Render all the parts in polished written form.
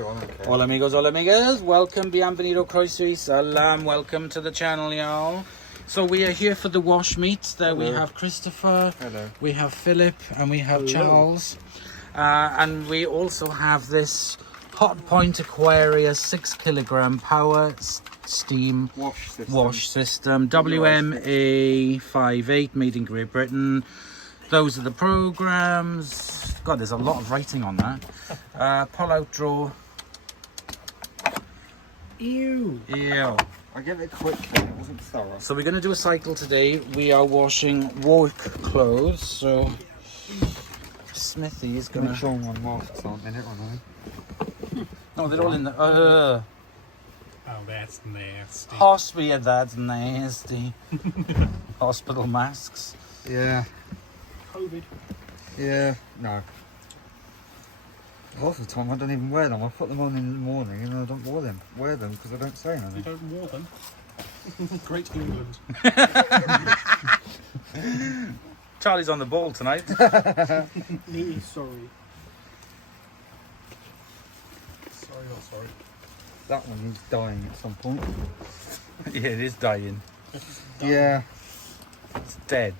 you, I don't care. Hola amigos, welcome, bienvenido, croeso, salam, welcome to the channel, y'all. So we are here for the wash meets. There we have Christopher, we have Philip, and we have Charles. And we also have this Hotpoint Aquarius 6 kilogram power steam wash system. WMA58, made in Great Britain. Those are the programs. God, there's a lot of writing on that. Pull out drawer. Ew. Ew. I gave it a quick clean, it wasn't thorough. So we're going to do a cycle today. We are washing work clothes. So Smithy is going to show my masks aren't in it, aren't they? No, they're all in the. Oh, that's nasty. Hospital, that's nasty. Hospital masks. Yeah. COVID. Yeah. No. Half the time I don't even wear them. I put them on in the morning and I don't wear them because I don't say anything. You don't wear them? Great England. Charlie's on the ball tonight. Me, sorry. Sorry, not sorry. That one needs dying at some point. Yeah, it is dying. Yeah. It's dead.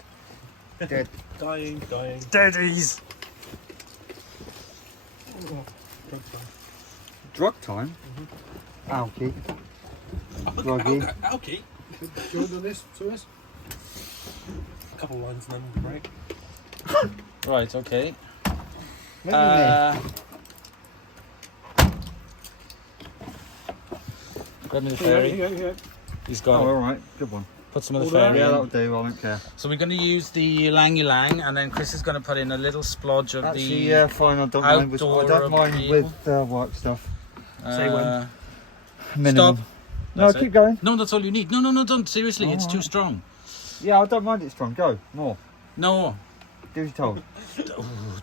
Dead. Dying. Deadies. Oh, Drug time? Alky. Druggy. Okay. Do you want to do this to us? A couple lines and then we'll break. Right, okay. Grab me the fairy. Yeah. He's Oh, got it. alright. Good one. Put some of the All right. fairy Yeah, in. that'll do. I don't care. So we're going to use the Langy Lang, and then Chris is going to put in a little splodge of Actually, the yeah, fine. I don't mind with, outdoor appeal. work stuff. Say when. Minimum. Stop. No, That's keep it. going. No, that's all you need. No, don't. Seriously, it's too Alright. strong. Yeah, I don't mind it strong. Go. More. No. Do as you're told.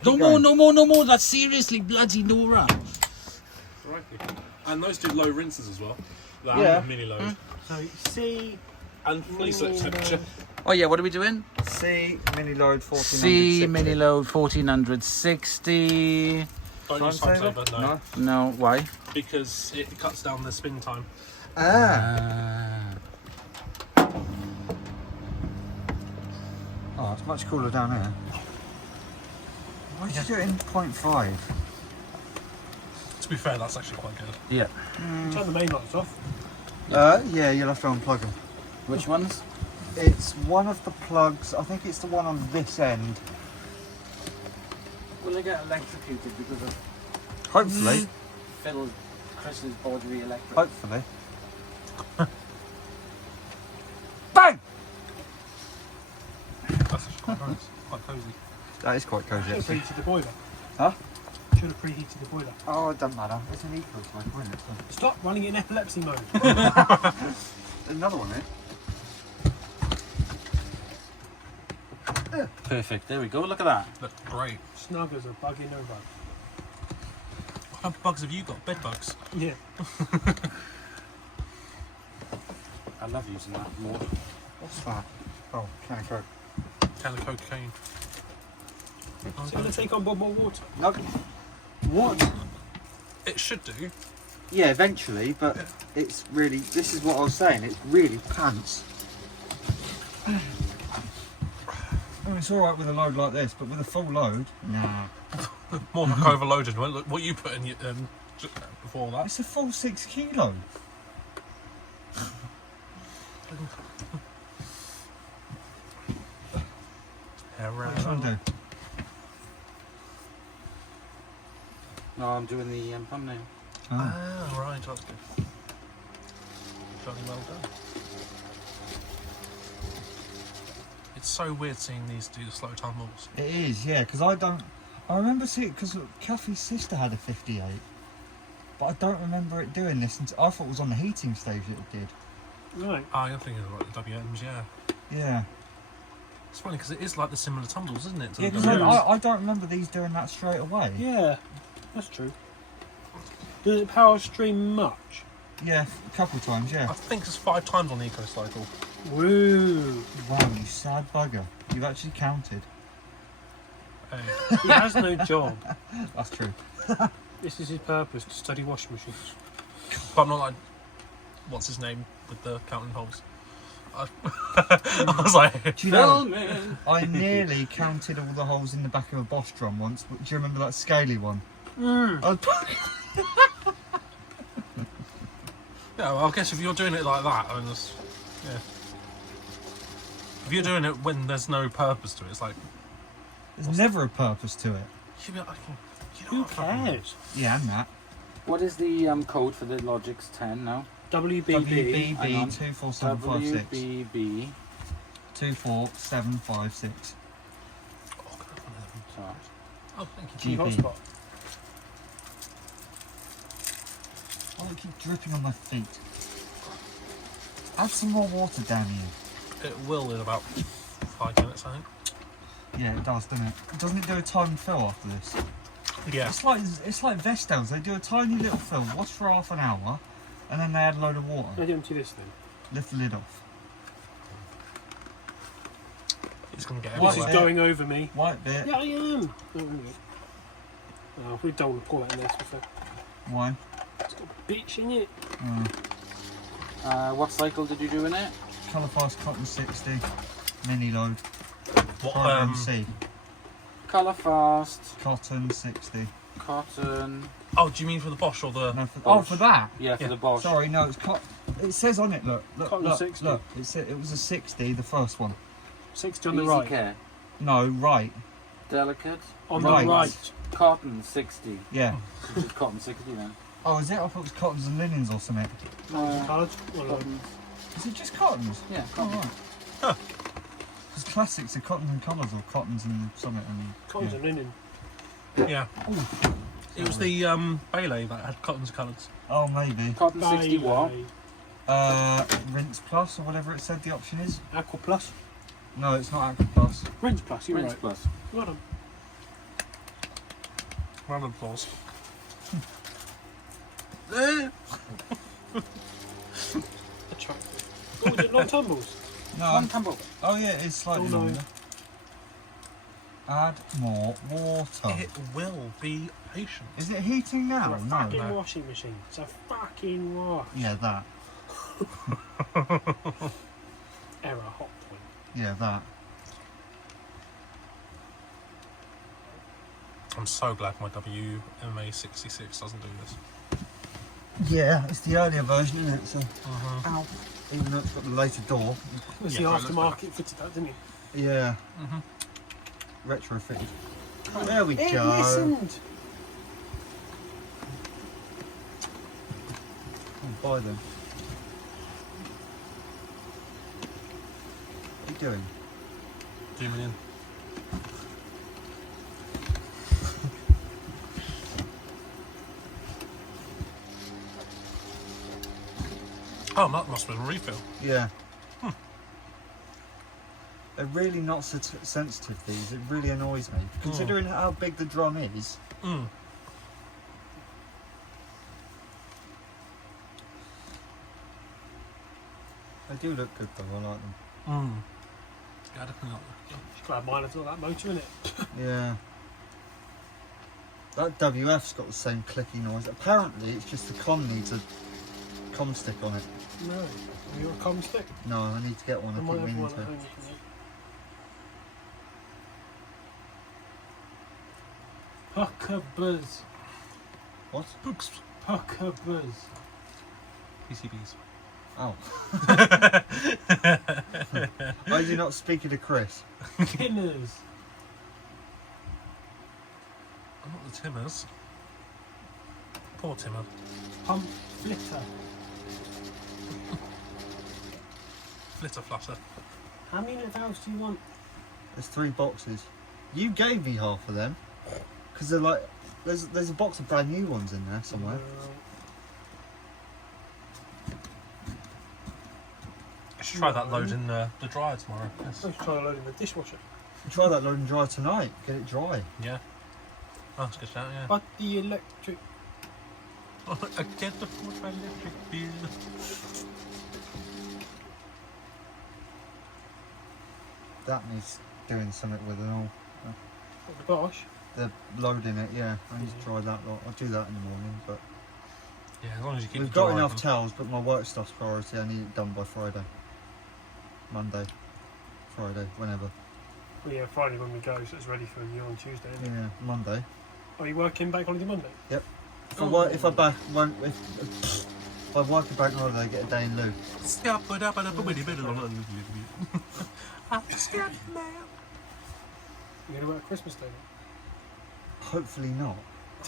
No more. That's seriously bloody Nora. Right. And those do low rinses as well. That Yeah. mini load. So C and fully select temperature. Oh yeah, what are we doing? C mini load 1460. C mini load 1460. Don't use time saver, no. No, why? Because it cuts down the spin time. Oh, it's much cooler down here. Why did you do it in 0.5? To be fair, that's actually quite good. Yeah. Turn the main lights off. Yeah, you'll have to unplug them. Which ones? It's one of the plugs. I think it's the one on this end. Will they get electrocuted because of Hopefully. Phil Chris's body electric? Hopefully. Bang! That's actually quite nice. Quite cosy. That is quite cosy. Should have Actually. preheated the boiler. Huh? Should have preheated the boiler. Oh, it doesn't matter. It's an eco smoke, isn't it? Stop running it in epilepsy mode. Another one, Perfect. There we go. Look at that. Look great. Snuggers are bugging over. What kind of bugs have you got? Bed bugs? Yeah. I love using that more. What's that? Oh, can of Coke. Can of cocaine. Is it going to take on Bob more water? No. What? It should do. Yeah, eventually, but it's really, this is what I was saying, it's really pants. Oh, it's alright with a load like this, but with a full load, nah. More like overloaded. Look what you put in your, just before that. It's a full 6 kilo. What are you trying to do? No, I'm doing the thumbnail. Ah, right, that's good. Jolly well done. It's so weird seeing these do the slow tumbles. It is, yeah, because I remember seeing it because Kathy's sister had a 58, but I don't remember it doing this. I thought it was on the heating stage that it did. Right. Oh, you're thinking of like the WMs, yeah. Yeah. It's funny because it is like the similar tumbles, isn't it? To Yeah, the because WMs? I don't remember these doing that straight away. Yeah, that's true. Does it power stream much? Yeah, a couple times, yeah. I think it's 5 times on the eco cycle. Woo! Wow, you sad bugger. You've actually counted. Hey. He has no job. That's true. This is his purpose, to study washing machines. But I'm not like, what's his name with the counting holes? I was like, Do you know, I nearly counted all the holes in the back of a Bosch drum once. But do you remember that scaly one? Mm. yeah, well, I guess if you're doing it like that, I mean, yeah. If you're doing it when there's no purpose to it, it's like... There's never a purpose to it. You'd be like, Who cares? Yeah, and that. What is the code for the Logix 10 now? WBB. Hang on. WBB 24756. WBB. 24756. Sorry. Oh, thank you. GB. Hotspot. Oh, it keeps dripping on my feet. Add some more water down here. It will in about 5 minutes, I think. Yeah, it does, doesn't it? Doesn't it do a time fill after this? Yeah. It's like Vestels. They do a tiny little fill, wash for half an hour, and then they add a load of water. Let me empty this then. Lift the lid off. It's going to get White This is everywhere. going over me. White bit. Yeah, I am. Oh, we don't want to pour that in there, to be fair. Why? It's got a bitch in it. What cycle did you do in it? Colourfast cotton 60. Mini load. What, Prime MC. Colourfast, Cotton 60. cotton. oh, do you mean for the Bosch or the... No, for that? Yeah, for Yeah. the Bosch. Sorry, no, it's It says on it, look, Cotton 60. look. It was a 60, the first one. 60 on the Easy right. care. No, right. Delicate. On Right. the right. Cotton 60. Yeah. Which is cotton 60 then. Oh, is it? I thought it was cottons and linens or something. Coloured. Well, Cotton. Is it just cottons? Yeah, Oh, cotton. right. Because classics are cottons and colours or cottons and something. And, cottons yeah. and linen. Yeah. It was the Bailey that had cottons colours. Oh, maybe. Cotton 60 what? Rinse Plus or whatever it said the option is. Aqua Plus. No, it's not Aqua Plus. Rinse Plus, you're Rinse right. Plus. Well done. Round of applause. Attractive. Oh, we did long tumbles. No. One tumble. Oh, yeah, it's slightly Oh, no. longer. Add more water. It will be patient. Is it heating now? It's a No. fucking No. washing machine. It's a fucking wash. Yeah, that. Error, hot point. Yeah, that. I'm so glad my WMA58S doesn't do this. Yeah, it's the earlier version, isn't it? So, Uh-huh. ow. Even though it's got the later door. It was Yeah, the it looks aftermarket fitted that, didn't it? Yeah. Mhm. Retrofitted. Oh, there we It go. listened. Oh, buy them. What are you doing? Zooming in. Oh, that must have been a refill. Yeah. They're really not sensitive, these. It really annoys me. Considering how big the drum is. Mm. They do look good though, I like them. Mm. Yeah, definitely not. Glad mine has got that motor in it. Yeah. That WF's got the same clicky noise. Apparently it's just the com needs a com stick on it. No. Have you got a com stick? No, I need to get one. I I might keep have meaning one at to. home you can use. Pucker-buzz. What? Books. Pucker-buzz. PCBs. Oh. Why are you not speaking to Chris? Timmers. I'm not the Timmers. Poor Timmer. Pump flitter. Flitter flutter. How many valves do you want? There's 3 boxes. You gave me half of them. Because they're like, there's a box of brand new ones in there somewhere. I should try that load in the dryer tomorrow. Yes. Let's try loading the dishwasher. Try that load and dry tonight. Get it dry. Yeah. Oh, that's a good shout, yeah. But the electric. I get the electric bill. That needs doing something with and all. The Bosch. The loading it, yeah. I need to try that lot. I'll do that in the morning, but Yeah, as long as you keep we've it got dry, enough then- towels, but my work stuff's priority. I need it done by Friday. Monday. Friday, whenever. Well, yeah, Friday when we go, so it's ready for you on Tuesday, isn't it? Yeah, Monday. Are you working back holiday Monday? If I Oh. work, if I work a bank holiday, I get a day in lieu. You're going to work Christmas Day then? Hopefully not.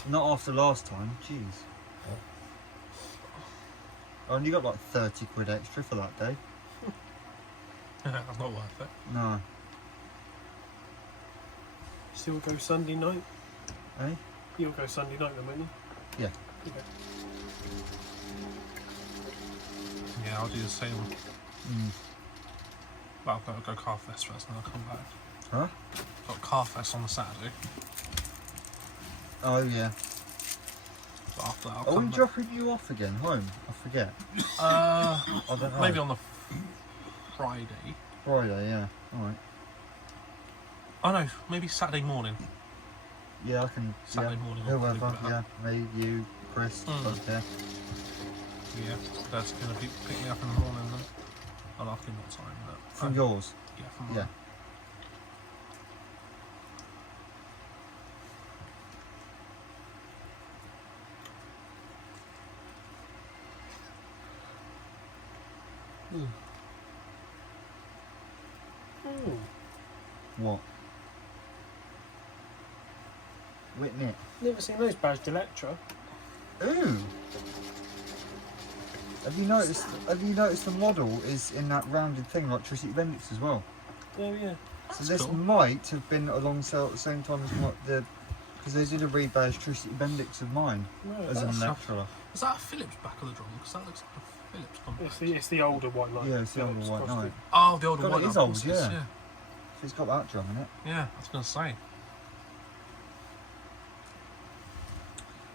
Not after last time. Jeez. I only got like 30 quid extra for that day. That's not worth it. No. Still go Sunday night? Eh? You'll go Sunday night then, won't you? Yeah. Okay. Yeah, I'll do the same. Mm. Well, I've got to go Carfest first and I'll come back. Huh? Got Carfest on the Saturday. Oh yeah. So after that, I'll Are we come back. dropping you off again home? I forget. I don't know. Maybe on the Friday. Friday, yeah. Alright. Oh no, maybe Saturday morning. Yeah, I can. Saturday yeah. morning. I'll probably Whoever, put it up. yeah. Me, you, Chris, don't care. Yeah, Dad's going to pick me up in the morning then. I'll ask him what time. But, From yours? Yeah, from Yeah. mine. Oh, What? Whitney. never seen those badged Electra. Ooh. Have you noticed? Have you noticed the model is in that rounded thing like Tricity Bendix as well? Oh yeah. So this cool. might have been alongside at the same time as the because they did a rebadge Tricity Bendix of mine Right. as an That's Electra. Is that a Philips back of the drum? Because that looks like a Philips compact. It's the older white knight. Yeah, it's the older Phillips white Crosby. knight. Oh, the older God, one. it is of old, course it is, yeah. It's got that drum in it. Yeah, I was going to say.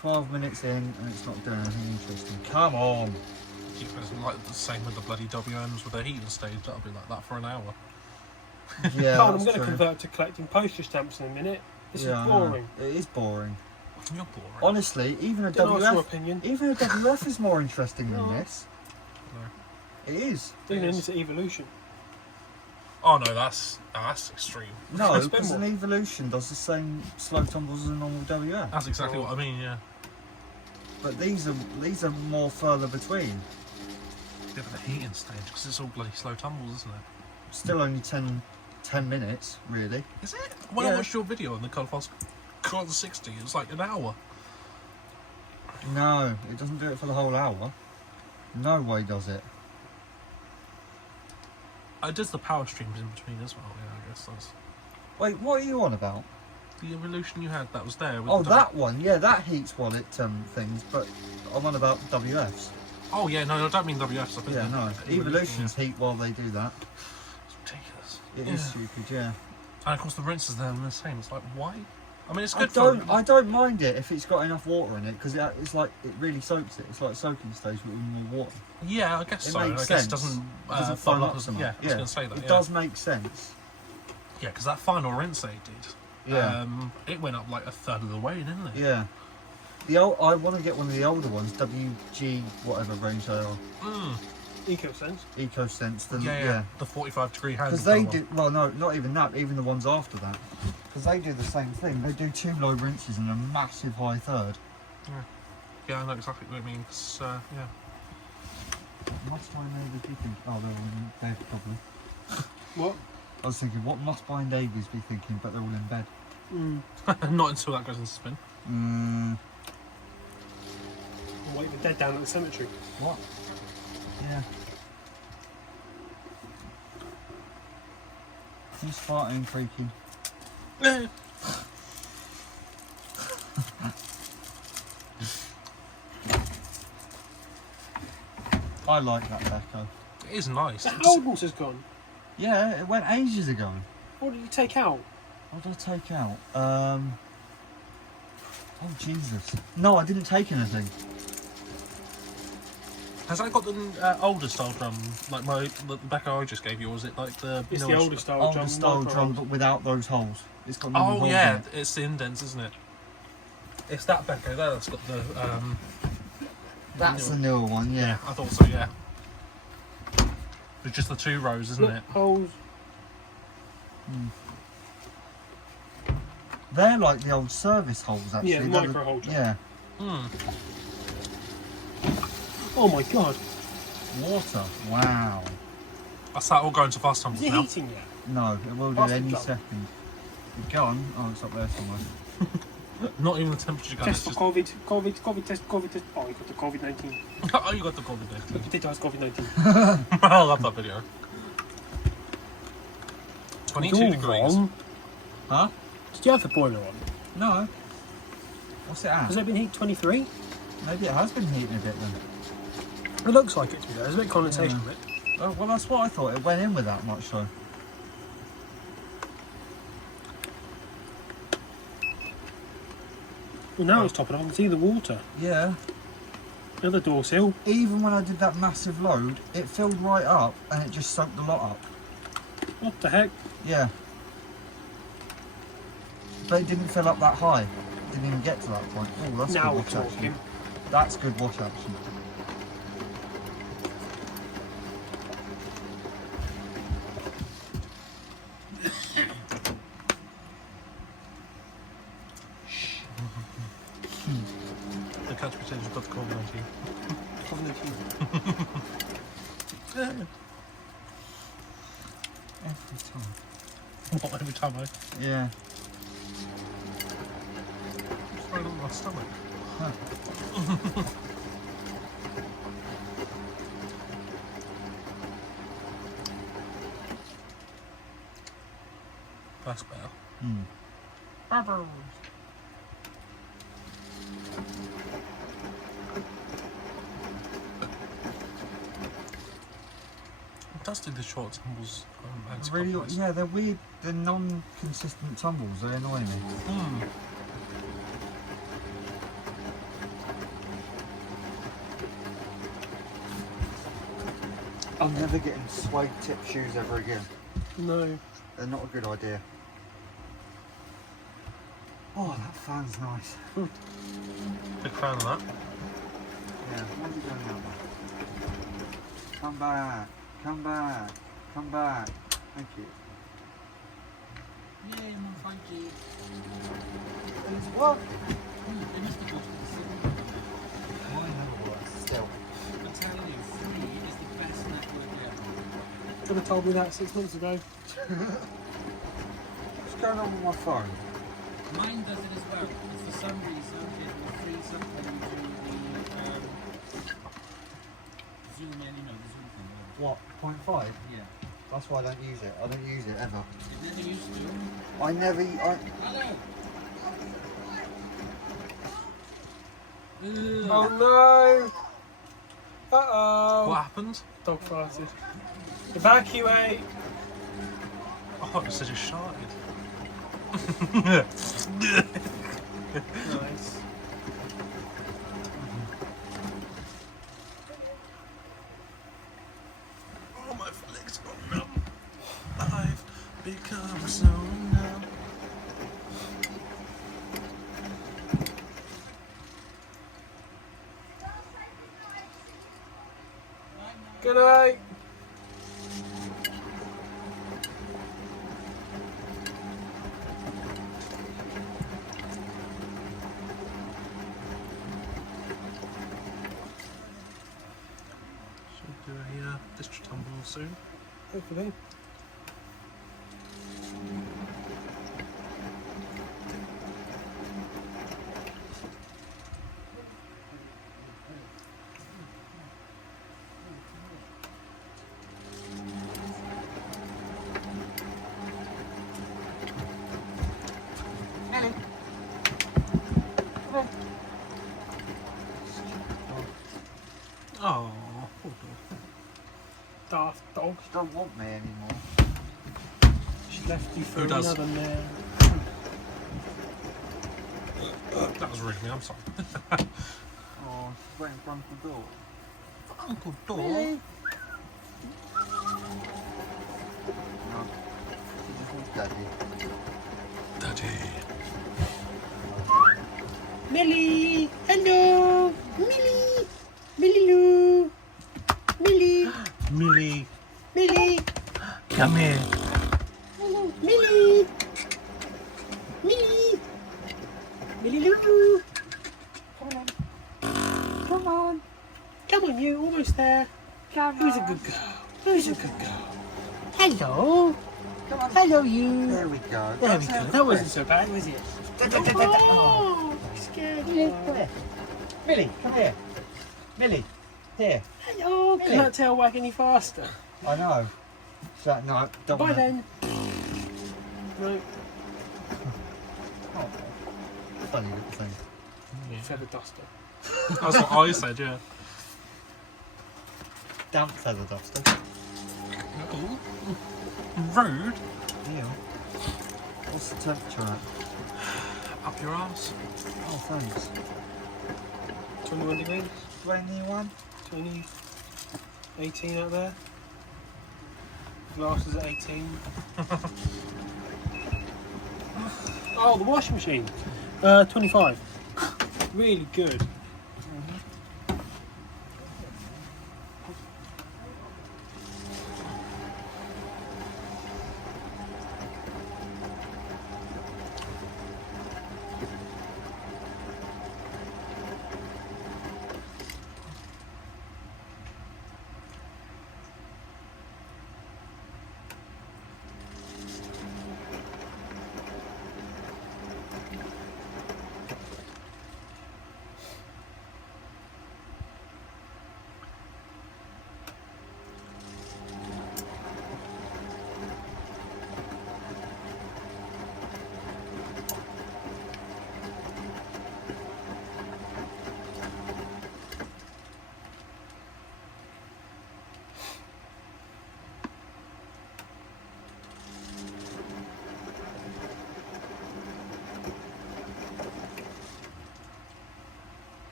12 minutes in and it's not doing anything interesting. Come on. Keep it like the same with the bloody WMs with their heating stage. That'll be like that for an hour. Yeah, Oh, I'm that's going to true. convert to collecting postage stamps in a minute. This Yeah, I is know. boring. It is boring. You're boring. Honestly, even a Don't ask your WF, opinion. even a WF is more interesting than No. this. No. It is. Doing into evolution. Oh no, that's extreme. No, It's a bit because an more. Evolution does the same slow tumbles as a normal WF. That's exactly what I mean. Yeah. But these are more further between. Yeah, but the heating stage because it's all bloody slow tumbles, isn't it? Still only 10 minutes, really. Is it? When I Yeah. watched your video on the Colourfast Card 60, it was like an hour. No, it doesn't do it for the whole hour. No way does it. It does the power streams in between as well. Yeah, I guess that's Wait, what are you on about? the Evolution you had that was there. With Oh, the that one. Yeah, that heats while it things. But I'm on about WFs. Oh yeah, no, I don't mean WFs. I think Yeah, the no. Evolutions heat while they do that. yeah. It's ridiculous. It is stupid. Yeah. And of course the rinses there are the same. It's like why? I mean, it's I good don't. I don't mind it if it's got enough water in it because it's like it really soaks it. It's like soaking stage with more water. Yeah, I guess It so. I makes guess sense. it doesn't, It doesn't foam foam up up as so much. yeah. I was going to say that. It yeah. does make sense. Yeah, because that final rinse they did, Yeah. it went up like a third of the way, didn't it? Yeah. The old. I want to get one of the older ones. WG whatever range they are. EcoSense. EcoSense. The, Yeah. The 45-degree handle. Because they colour do. Well, no, not even that. Even the ones after that. Because they do the same thing. They do 2 low rinses and a massive high third. one. Yeah, I know exactly what it means. Yeah. Must my neighbours be thinking? Oh, they're all in bed probably. What? I was thinking, what must my neighbours be thinking? But they're all in bed. Not until that goes into spin. Wait the dead down at the cemetery. What? Yeah. Who's farting and creaking? I like that Deco. It is nice. The Holdens has gone. Yeah, it went ages ago. What did you take out? What did I take out? Oh Jesus! No, I didn't take anything. Has that got the older style drum, like the Becca I just gave you, or is it like the... It's you the know, older style Older drum. style micro drum, holes. but without those holes. It's got little Oh holes yeah, in it. it's the indents, isn't it? It's that Becco there that's got the. That's the newer one, yeah. I thought so. Yeah. It's just the 2 rows, isn't Look, it? holes. They're like the old service holes, actually. Yeah, They're micro hole jack. Yeah. Oh my god. Water. Wow. That's that all going to fast Is tumbles it now. heating yet? No, it will do Fast any jump. second. The gun? Oh, it's up there somewhere. Not even the temperature gun. Test It's for just... COVID test. Oh, you got the COVID-19. Oh, you got the COVID-19. You did test COVID-19. I love that video. 22 It's all degrees. wrong. Huh? Did you have the boiler on? No. What's it at? Has it been heat 23? Maybe it has been heating a bit then. It looks like it to be there. There's a bit of condensation on it. Oh, well, that's what I thought. It went in with that much, so. Well, now it's topping up. I can see the water. Yeah. The other door sill. Even when I did that massive load, it filled right up and it just soaked a lot up. What the heck? Yeah. But it didn't fill up that high. It didn't even get to that point. Oh, that's Now good we're wash talking. action. That's good wash action. The catch potato's got the COVID-19. Every time. What, every time I Yeah. throw it on my stomach. That's better. Bubbles. It does do the short tumbles. Really, yeah, they're weird. They're non-consistent tumbles. They annoy me. I'm never getting suede tip shoes ever again. No. They're not a good idea. Oh, that fan's nice. Big fan of that. Yeah, where's it going now? Come back, come back, come back. Thank you. Yeah, my funky. It's what? They must have got to the city. Mine never works. Still. I'm telling you, free is the best network ever. Could have told me that 6 months ago. What's going on with my phone? Mine does it as well. For some reason, it will freeze up when you do the zoom in, you know, the zoom thing. What? 0.5? Yeah. That's why I don't use it. I don't use it ever. You never used to. I never. Hello. Oh no! Uh-oh! What happened? Dog farted. Evacuate! Oh, it said you sharted. Nice. Oh, my legs are numb. I've become so numb. Good night! Should do a district tumble soon. Hopefully. Oh, poor dog. Daft dog. She don't want me anymore. She left you for Who does? another man. That was rude of me, I'm sorry. Oh, she's waiting for Uncle Door. Uncle Dor? Really? No. She just wants Daddy. Collectibility. Millie! Hello! Millie! Millie Lou! Millie! Millie. Millie! Come here. Hello! Millie! Millie! Millie Lou! Come on. Come on. Come on, you. Almost there. Who's a good girl? Who's a good girl? Hello! Come on. Hello, you! There we go. There we go. That wasn't so bad, was it? Oh. Oh, I'm scared. Millie, come here. Millie, come here. Millie, here. Hello. Millie. Can't tail wag any faster. I know. So, no, don't Bye wanna- then. Right. Oh, funny little thing. Feather duster. That's what I said, yeah. Damp feather duster. Rude. Yeah. What's the temperature at? Up your ass. Oh, thanks. 21 degrees. 21? 20. 18 out there. Glass is at 18. Oh, the washing machine. 25. Really good.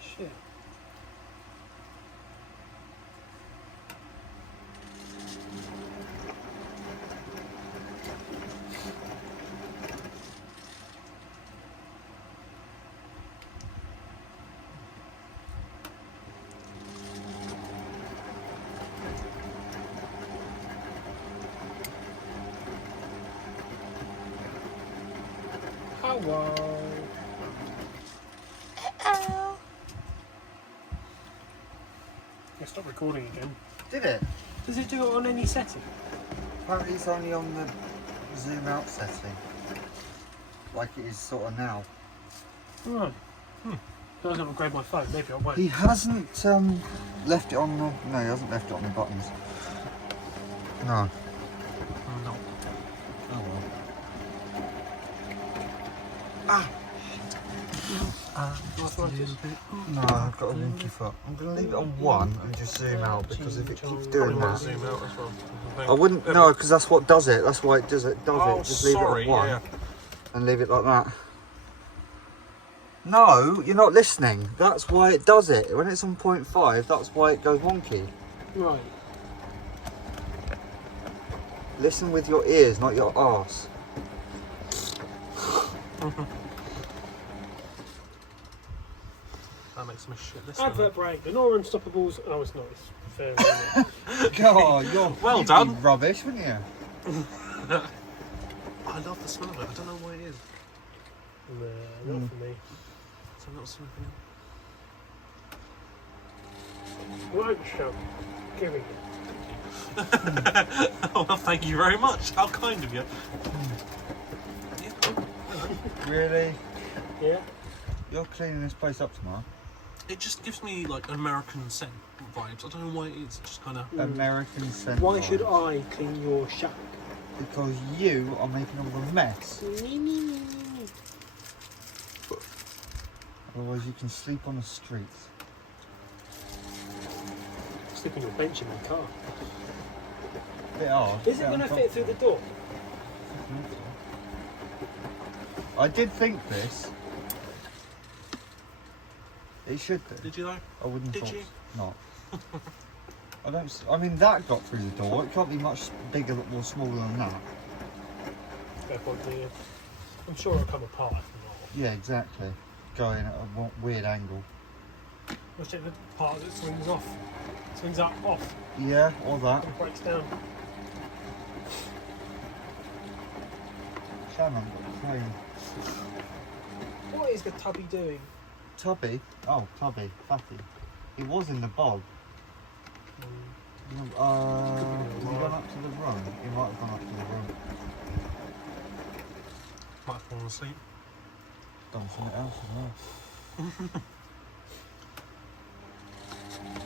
Shit. Hello. Yeah, stop recording again. Did it? Does it do it on any setting? Apparently it's only on the zoom out setting. Like it is sort of now. Right. I was going to upgrade my phone. Maybe I won't. He hasn't left it on the... No, he hasn't left it on the buttons. No. No. Oh well. No, I've got a wonky foot. I'm going to leave it on 1 and just zoom out because if it keeps doing that... Zoom out as well. I wouldn't... No, because that's what does it. That's why it does it. Oh, Just leave sorry, it at 1 yeah. and leave it like that. No, you're not listening. That's why it does it. When it's on 0.5, that's why it goes wonky. Right. Listen with your ears, not your arse. That makes me shit this. Advert break. The Nora Unstoppables. Oh, it's not. It's fair. Isn't it? God, you're Well you'd done. be rubbish, wouldn't you? I love the smell of it. I don't know why it is. No, not for me. It's a little something. Right, show. Give me. Oh, well, thank you very much. How kind of you. Really? Yeah. You're cleaning this place up tomorrow? It just gives me like American scent vibes. I don't know why it is. It just kind of. American scent. Why should vibes. I clean your shack? Because you are making all the mess. Otherwise you can sleep on the streets. Sleep on your bench in my car. Bit hard. Is it going to fit through the door? I did think this. It should do. Did you though? I wouldn't Did thought you? not. I don't. I mean, that got through the door. It can't be much bigger or smaller than that. Fair point, yeah. I'm sure it'll come apart if not. Yeah, exactly. Going at a weird angle. Watch it, the part that swings off. Swings up, off, Yeah, or that. and breaks down. Shannon got crane. What is the tubby doing? Tubby. Oh, Tubby. Fatty. He was in the bog. Has he gone up to the room? He might have gone up to the room. Might have fallen asleep. Done something else as well.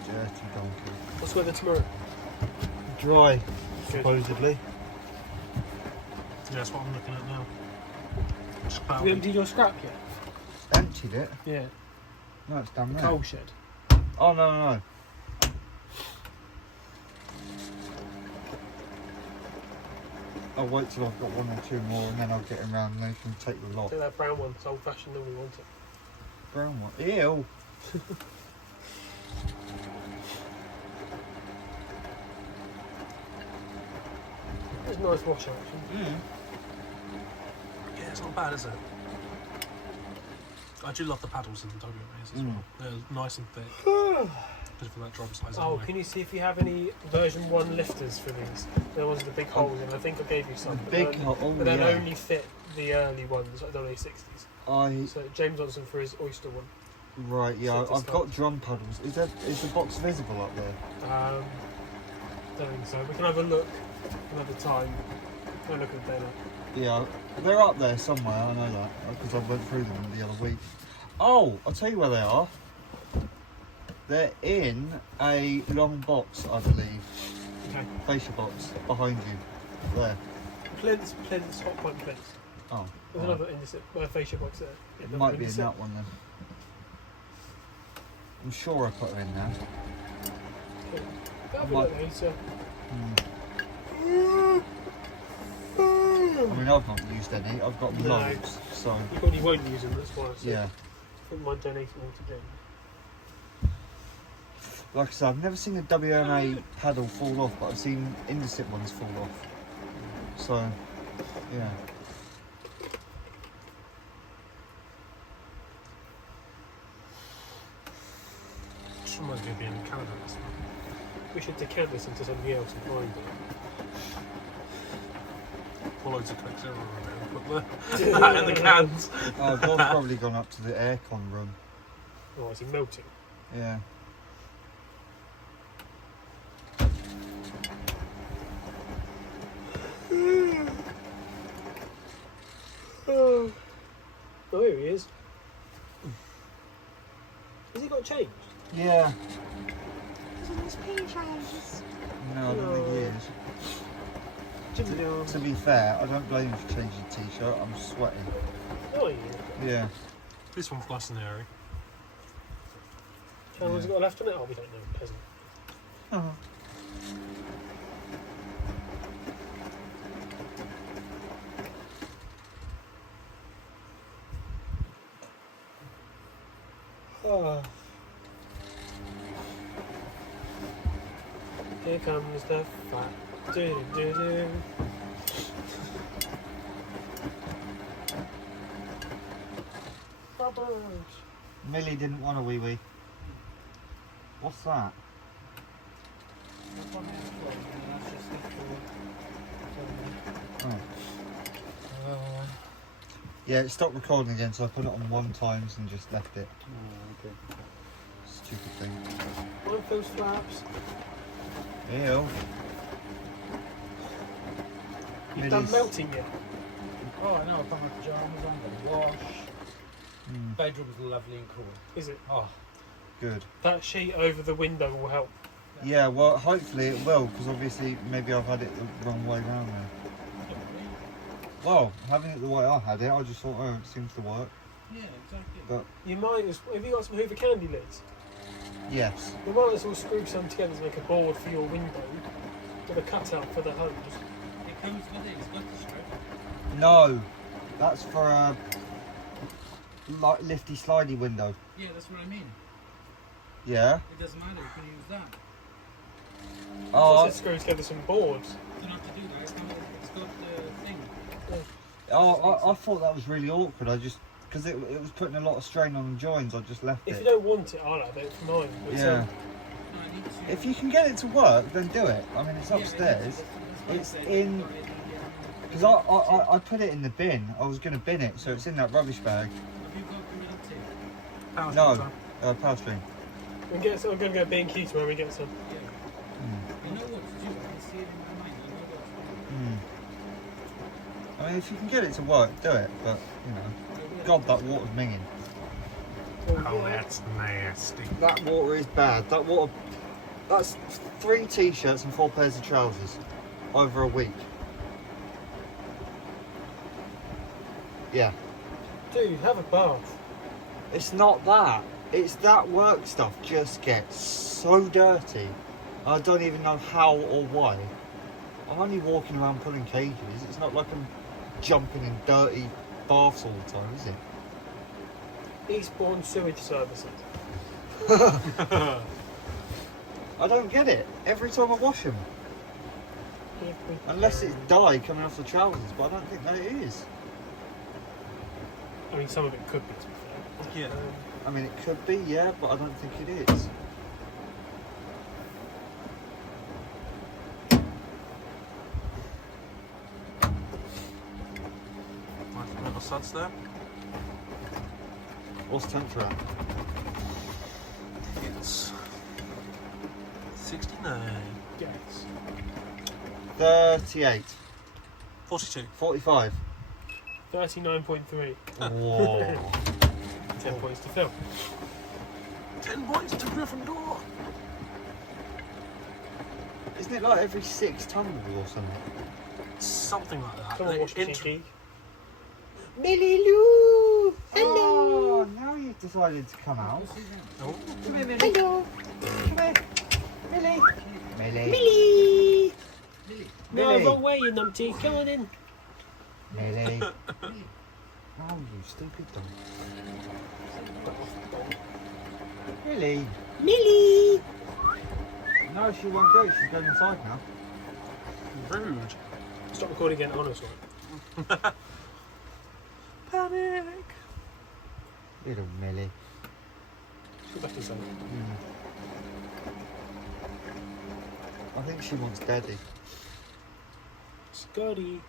Dirty donkey. What's weather tomorrow? Dry, Good. supposedly. Yeah, that's what I'm looking at now. Just Have cloudy. you emptied your scrap yet? Emptied it? Yeah. No, it's down there. Coal shed. Oh, no. I'll wait till I've got one or two more and then I'll get him round and then you can take the lot. Take that brown one. It's old fashioned and we want it. Brown one. Ew. It's a nice wash actually. Yeah, it's not bad, is it? I do love the paddles in the WMAs as well. They're nice and thick. Good for that drum size. Oh, anyway. can you see if you have any version 1 lifters for these? The ones with the big holes in. I think I gave you some. Big hole. Oh, But then yeah. only fit the early ones, like the early 60s. I So James Johnson for his Oyster one. right, yeah. City I've got drum paddles. Is the box visible up there? Don't think so. We can have a look another time. Have a look at the data. Yeah, they're up there somewhere. I know that because I went through them the other week. Oh, I'll tell you where they are. They're in a long box, I believe. Okay. Fascia box behind you. There. Plinths, Hotpoint plinths. Oh. There's right. another indicip, fascia box there. Yeah, It might be in indicip. that one then. I'm sure I put them in there. Okay. That'll be Might- like later. I mean, I've not used any. I've got No. loads, so You probably won't use them, that's why I said. yeah. Wouldn't mind donating them to James. Like I said, I've never seen a WMA paddle fall off, but I've seen indicip ones fall off. So, yeah. Just reminds me of being in Canada. This one. We should decant this into something else and find it. Pour loads of Coke Zero in it and put that in the cans. Oh, Bob's probably gone up to the aircon room. Oh, is he melting? Yeah. Oh, here he is. Has he got changed? Yeah. Isn't this PJs? No, I don't think he is. To be fair, I don't blame him for changing the t-shirt. I'm sweating. Oh, yeah. Yeah. This one's nice and airy. How long's he got left on it? Oh, we don't know. Peasant. Oh. Here comes the fat. Do do do. Bubbles. Millie didn't want a wee wee. What's that? Oh. Yeah, it stopped recording again, so I put it on 1 times and just left it. Oh, okay. Stupid thing. One those flaps. Ew. You've done melting yet? Oh, I know. I put my pajamas on, the wash. Bedroom's lovely and cool. Is it? Oh, Good. That sheet over the window will help. Yeah, well, hopefully it will, because obviously maybe I've had it the wrong way round there. Well, having it the way I had it, I just thought, oh, it seems to work. yeah, exactly. But You might as have you got some Hoover candy lids? yes, You might as well screw some together to make a board for your window with a cutout for the hose. It comes with it. It's got the strip. no, that's for a lifty slidey window. Yeah, that's what I mean. Yeah. It doesn't matter. You can use that. Oh, Just screw together some boards. You don't have to do that. It's got the thing. I thought that was really awkward. I just because it was putting a lot of strain on the joins. I just left If you it. don't want it, I'll have it for mine. But, Yeah. No, I need to. If you can get it to work, then do it. I mean, it's upstairs. It's in. Because I put it in the bin. I was going to bin it, so it's in that rubbish bag. Have you got criminal tape? No, power string. I'm going to go B&Q tomorrow we get some. Yeah. I know what to do. I can see it in my mind. I know what to do. I mean, if you can get it to work, do it. But you know, God, that water's minging. Oh, that's nasty. That water is bad. That water. That's 3 t-shirts and 4 pairs of trousers over a week. Yeah. Dude, have a bath. It's not that. It's that work stuff just gets so dirty. I don't even know how or why. I'm only walking around pulling cages. It's not like I'm jumping in dirty baths all the time, is it? Eastbourne Sewage Services. I don't get it. Every time I wash them. Unless it's dye coming off the trousers, but I don't think that it is. I mean, some of it could be, to be fair. Yeah. I mean, it could be, yeah, but I don't think it is. Nice little suds there. What's temperature at? It's 69. Yes. 38. 42. 45. 39.3. Whoa. 10 points to fill. 10 points to Gryffindor. Isn't it like every 6 tumbles or something? Something like that. Come on, wash the Intro- cheeky. Millie Lou! Oh, now you've decided to come out. Oh, Come here, Millie. Hello! Come here. Millie. Millie. Millie! No, Millie. wrong way, you numpty. Come on in. Millie. Oh, you stupid dog. Millie. Millie! No, she won't go. She's going inside now. rude. Stop recording again, honest one. Panic. Little Millie. Let's go back inside. I think she wants daddy. Scotty.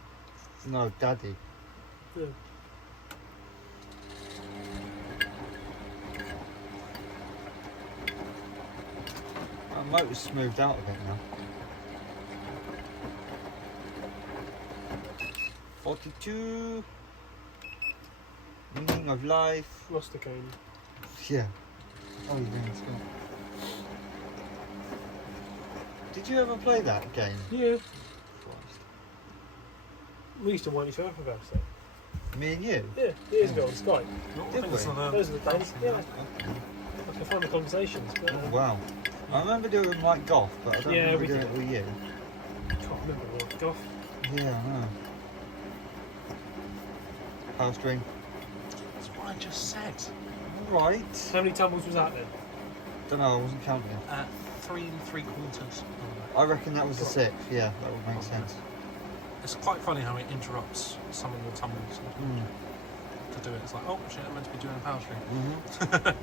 No, daddy. Yeah. That motor's smoothed out a bit now. 42. Meaning of life. Lost the cane. Yeah. Oh, you're in school. Did you ever play that game? Yeah. Christ. We used to wind each other up about it. Me and you? Yeah, years ago on Skype. No, I Did think it's we? on Those are the days. Yeah. Okay. I can find the conversations. But, Oh, wow. I remember doing like golf, but I don't Yeah, remember we doing did. it with you. can't remember what golf. Yeah, I know. Power string. That's what I just said. Oh, Right. How many tumbles was that then? Don't know, I wasn't counting. 3 3/4. I reckon that was a 6, yeah, that would make sense. It's quite funny how it interrupts some of the tumbles to do it. It's like, oh shit, I'm meant to be doing a power string.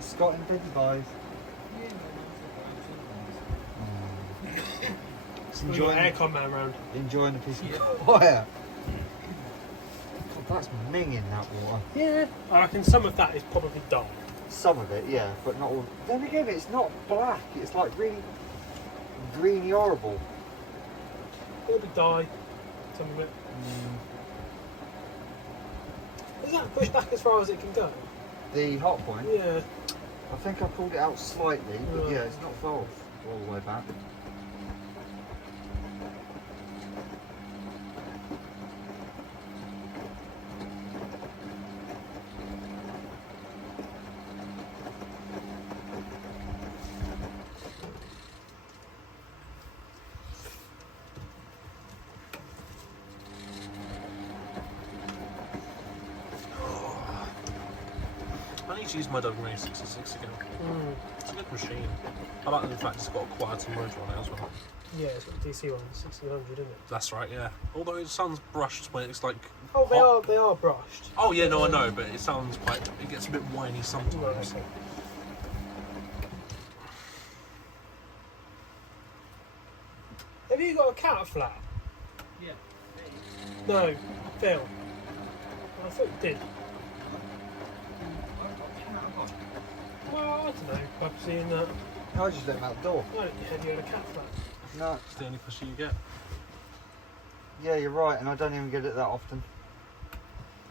Scott and Biddy boys. Enjoying aircon man around. Enjoying a piece of wire. God, that's minging that water. Yeah. I reckon some of that is probably dark. Some of it, yeah, but not all. Then again, it's not black. It's like really greeny horrible. It'll be dye. Some of it. Is that pushed back as far as it can go? The Hotpoint. Yeah. I think I pulled it out slightly, but Right. yeah, it's not far off all the way back. I need to use my WMA58S again. It's a good machine. I like the fact it's got a quieter motor on it as well. Yeah, it's got the DC one, 1600, isn't it? That's right, yeah. Although it sounds brushed when it's like. Oh, hot. they are brushed. Oh yeah, no, I know, but it sounds quite. It gets a bit whiny sometimes. Right, okay. Have you got a cat flat? Yeah. No, Phil. I thought you did. Well, I don't know. I've seen that. I just let him out the door. I don't have you had a cat flat. No. It's the only question you get. Yeah, you're right, and I don't even get it that often.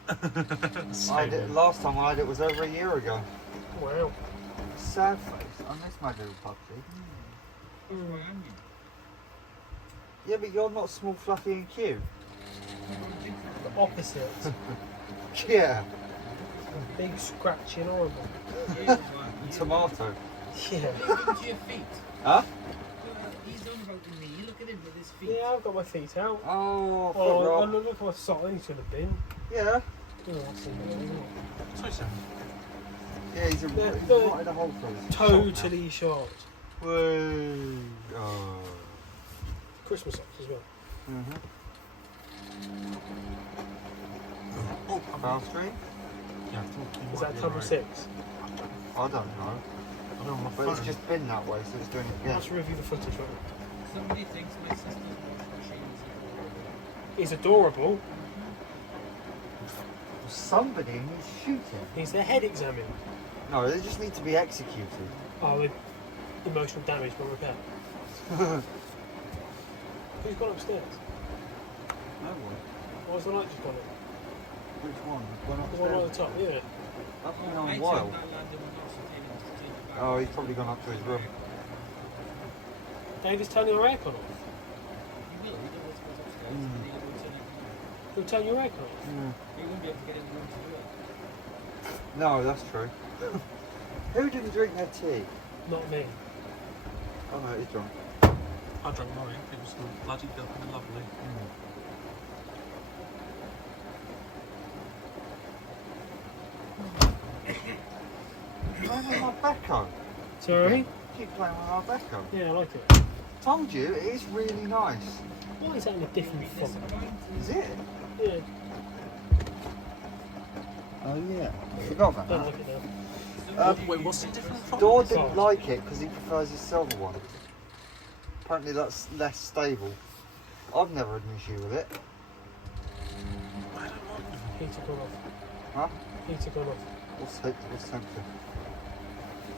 I Same. had it, last time I had it was over a year ago. Wow. Sad face. I miss my little puppy. Yeah, but you're not small, fluffy, and cute. The opposite. Yeah. Big, scratchy, and horrible. Tomato. Yeah. To your feet. Huh? He's on about the knee. Look at him with his feet. Yeah, I've got my feet out. Oh, foot Oh, rot. look at my sock. They should have been. Yeah. Oh, that's in there, isn't it? So sad. Yeah, he's They're right in a hole for his Totally short. Whoa. Oh. Christmas socks as well. Oh, Foul stream? yeah, I thought you Is might that be tumble right. 6? I don't know. I know on my But it's phone. just been that way, so it's doing it again. Let's review the footage, right? Somebody thinks my sister's washing machine He's adorable. Somebody needs shooting. Needs their head examined. No, they just need to be executed. Oh, with emotional damage from repair. Who's gone upstairs? No one. Why's the light just gone on? Which one? The one The one right at upstairs? the top, yeah. That's been on a while. Oh, he's probably gone up to his room. David's turning your aircon off. You'll turn your aircon off. No, that's true. Who didn't drink their tea? Not me. Oh no, he's drunk. I drank mine. It was bloody lovely. Playing with my Becco. Sorry? Keep playing with my Becco. Yeah, I like it. Told you, it is really nice. Why is that in a different font? Is it? Yeah, Oh yeah. I forgot about don't that. like it now. Wait, what's it different from? Dor didn't like it because he prefers his silver one. Apparently that's less stable. I've never had an issue with it. Heater gone off. Huh? Heater gone off. What's temperature?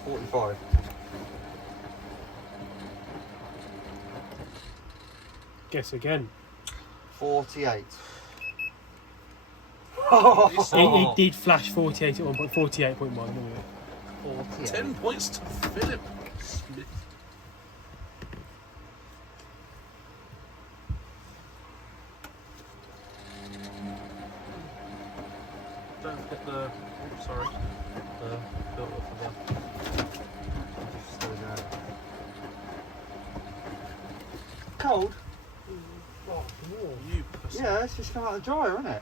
45. Guess again. 48. It did flash 48 at 1 point, 48.1, didn't it? 10 points to Philip Smith. Don't forget the. Oh, sorry. The filter for the. Cold? Oh, no. You pussy. Yeah, it's just come out of the dryer, isn't it?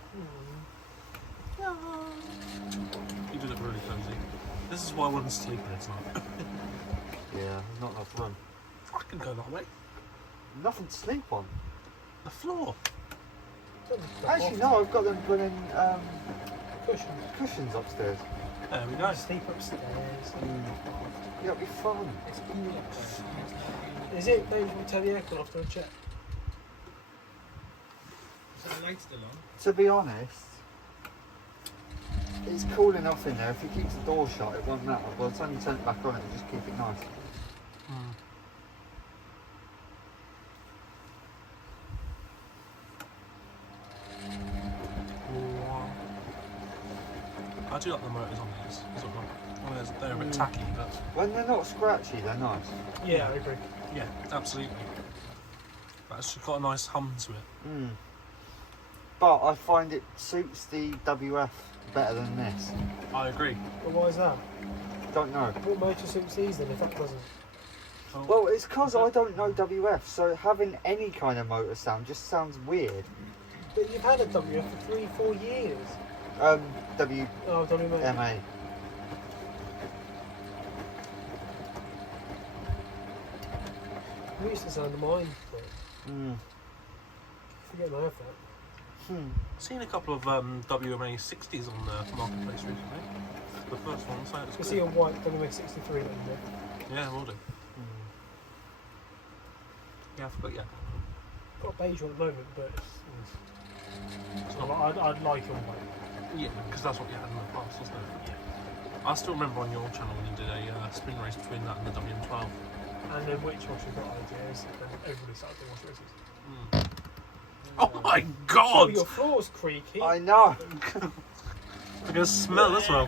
This is why I want to sleep here tonight. Yeah, there's not enough room. I can go that way. Nothing to sleep on. The floor. Actually, no, I've got them blooming Cushions. cushions upstairs. There we go. Sleep upstairs. Yeah, it'll be fun. Is it? Maybe we'll turn the aircon off to check. Is that light still on? To be honest, it's cool enough in there. If it keeps the door shut, it won't matter. By the time you turn it back on, it'll just keep it nice. I do like the motors on these. They're a bit tacky, but When they're not scratchy, they're nice. Yeah, I agree. yeah, absolutely. But it's got a nice hum to it. Mm. But I find it suits the WF better than this. I agree. But why is that? Don't know. What motor suits these then if that doesn't? Well, it's because I don't know WF, so having any kind of motor sound just sounds weird. But you've had a WF for 3-4 years. WMA. Oh, WMA. We used to sound of mine, but forget I have that. I've seen a couple of WMA60s on the marketplace recently. The first one, so it's You good. see a white WMA63 that you know. Yeah, will do. Yeah, I forgot. Yeah, Got a beige one at the moment, but it's not. I'd like it on white. Yeah, because that's what you had in the past, wasn't it? Yeah. I still remember on your channel when you did a spin race between that and the WM12. And then which washer got ideas, and everybody started doing wash races. Oh my Oh, god! your floor's creaky. I know. I can smell as well.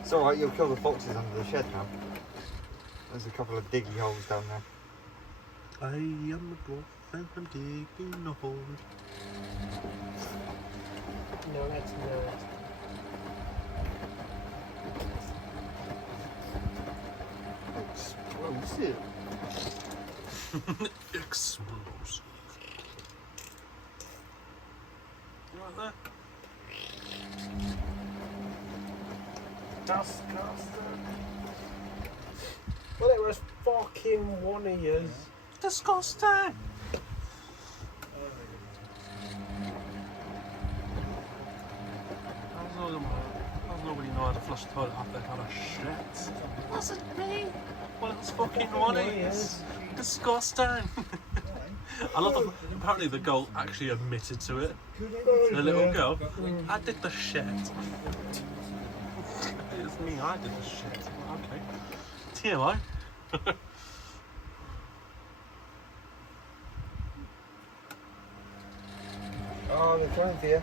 It's alright, you'll kill the foxes under the shed now. There's a couple of diggy holes down there. I am a dwarf and I'm digging a hole. No, that's nerd. Explosive. Explosive. You right there? Disgusting. Well, it was fucking one of yours. Disgusting! Nobody know how to flush the toilet after that kind of shit. Wasn't me. Well, it's fucking one of yours. Disgusting. I love that. Apparently the girl actually admitted to it. The little girl. I did the shit. It's me, I did the shit. Okay. TMI. Oh, they're trying to you.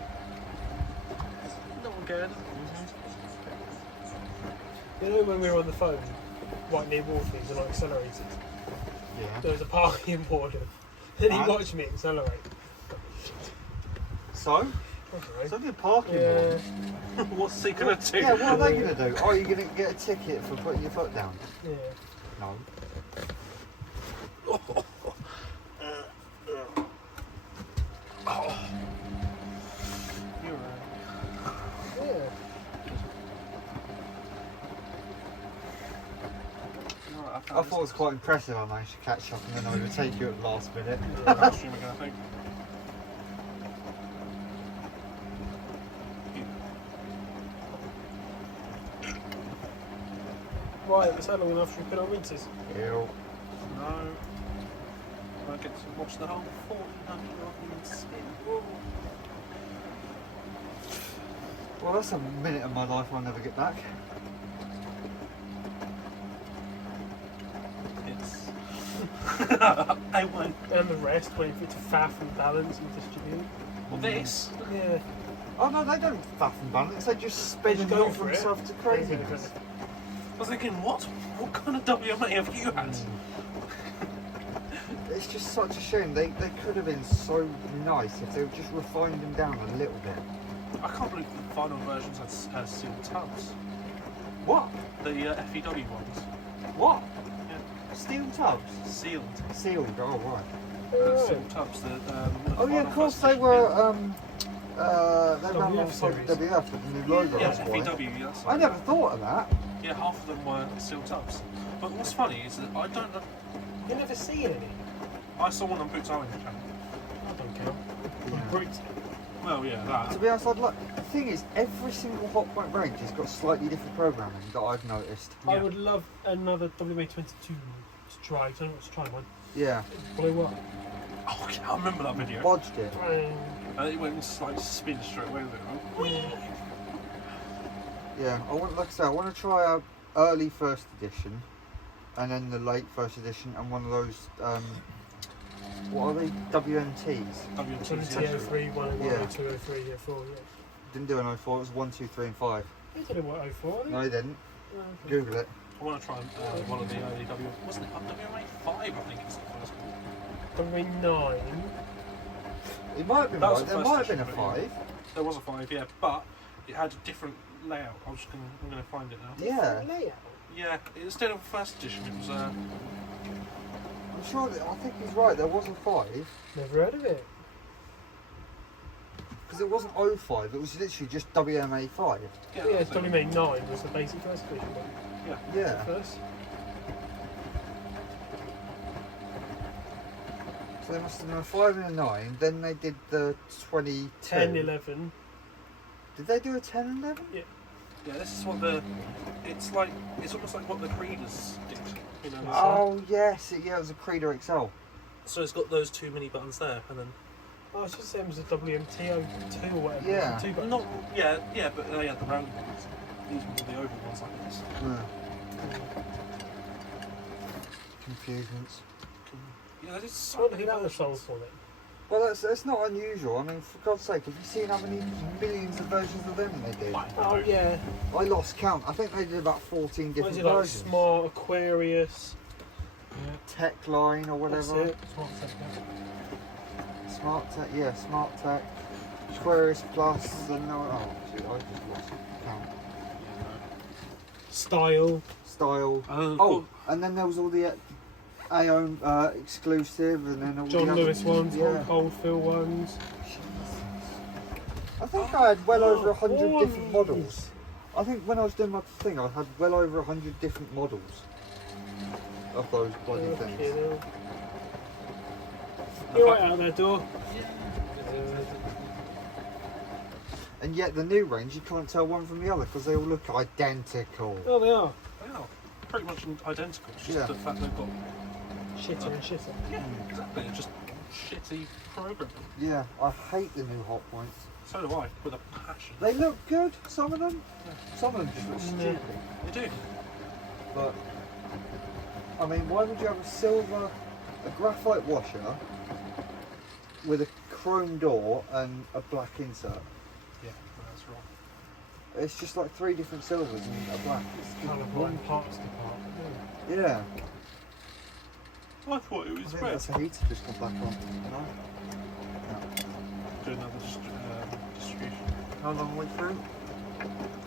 No one cared. You know when we were on the phone, right near Waterloo, and I accelerated? Yeah. There was a parking warden. Then he And? watched me accelerate. So? That's all right. So they're parking Yeah. warden. What's he gonna do? Yeah, what are they going to do? Oh, you're going to get a ticket for putting your foot down? Yeah. No. You're right. Yeah. I thought it was quite impressive I managed to catch up and then overtake you at the last minute. Live stream again, I think. Right, was that long enough to put on rinses? Ew. No. I get to watch the whole 1400 spin. Well, that's a minute of my life I'll never get back. It's. I won. And the rest, waiting for it to faff and balance and distribute. Well, this. Yeah. Oh no, they don't faff and balance, they just spin They and go knock for it. themselves to craziness. I was thinking, what? What kind of WMA have you had? It's just such a shame. They could have been so nice if they would just refined them down a little bit. I can't believe the final versions had sealed tubs. What? The FEW ones. What? Yeah. Steel tubs? Sealed. Sealed, oh right. Sealed tubs. The Oh yeah, final of course first they edition, were They ran on series. WF with the new logo. Yeah, That's why. FEW, that's I never thought of that. Yeah, half of them were steel tubs. But what's funny is that I don't know. You never see any. I saw one on Boots Owen channel. I don't count. Yeah. Brute. Well, yeah, that. To be honest, I'd like. The thing is, every single Hotpoint range has got slightly different programming that I've noticed. I Yeah. would love another WMA52 to try. I don't know what to try one. Yeah, Blew up. Oh, okay, I remember that video. bodged it. It went into like spin straight away with it. Yeah, like I say, I want to try a early first edition, and then the late first edition, and one of those. What are they? WMTs. WMT03, 1, and Yeah. 2, 03, yeah, 4, yeah. Didn't do an 04. It was 1, 2, 3, and 5. They did a what, 04? No, they didn't. Okay. Google it. I want to try one of the early wasn't it WMA5? I think it's the first one. WMA9. It might have been. That was Right. the There first might have been a edition, but 5. There was a 5, yeah, but it had a different layout. I'm gonna find it now. Yeah. Layout. Yeah, instead of first edition, it was I'm sure that I think he's right. There was a 5 Never heard of it. because it wasn't 05. It was literally just WMA5. Yeah, WMA9 was the basic first edition one. Yeah. First. So they must have done a 5 and a 9. Then they did the 22. 10, 11. Did they do a 10 and 11? yeah. This is what it's almost like what the Creeders did. You know. Oh yes, it was a Creeder XL. So it's got those two mini buttons there, and then Oh, I was just saying it was a WMT02 or whatever. Yeah. Two buttons. not but they had the round ones. These were the oval ones like this. Confusions. Yeah, that is so What many did that was versions. sold for then? Well, that's not unusual. I mean, for God's sake, have you seen how many millions of versions of them they did? I Oh know. yeah. I lost count. I think they did about 14 What different is it like? versions. Smart Aquarius. Tech line or That's whatever. it. Smart Tech, yeah. Smart Tech, yeah, Smart Tech. Aquarius Plus, and no, shit, I just lost count. Style. Style. Oh, Oh, and then there was all the Aeon exclusive, and then all John the other Lewis ones, Yeah. Coldfield ones. I think I had well over 100 different Ones. models. I think when I was doing my thing, I had well over 100 different models of those bloody things. You're right out there, door. And yet the new range, you can't tell one from the other because they all look identical. Oh, they are. wow. Pretty much identical. It's just Yeah. the fact they've got Shitter and shitter. exactly just shitty programming. Yeah, I hate the new Hot Points. So do I, with a passion. They look good, some of them. Some of them just look Yeah. stupid. They do. But, I mean, why would you have a graphite washer with a chrome door and a black insert? Yeah, that's wrong. It's just like 3 different silvers and a black. It's Kind of one parts department. Yeah. I thought it I was think red. that's a heater just come back on. No? Do another distribution. How long are we through?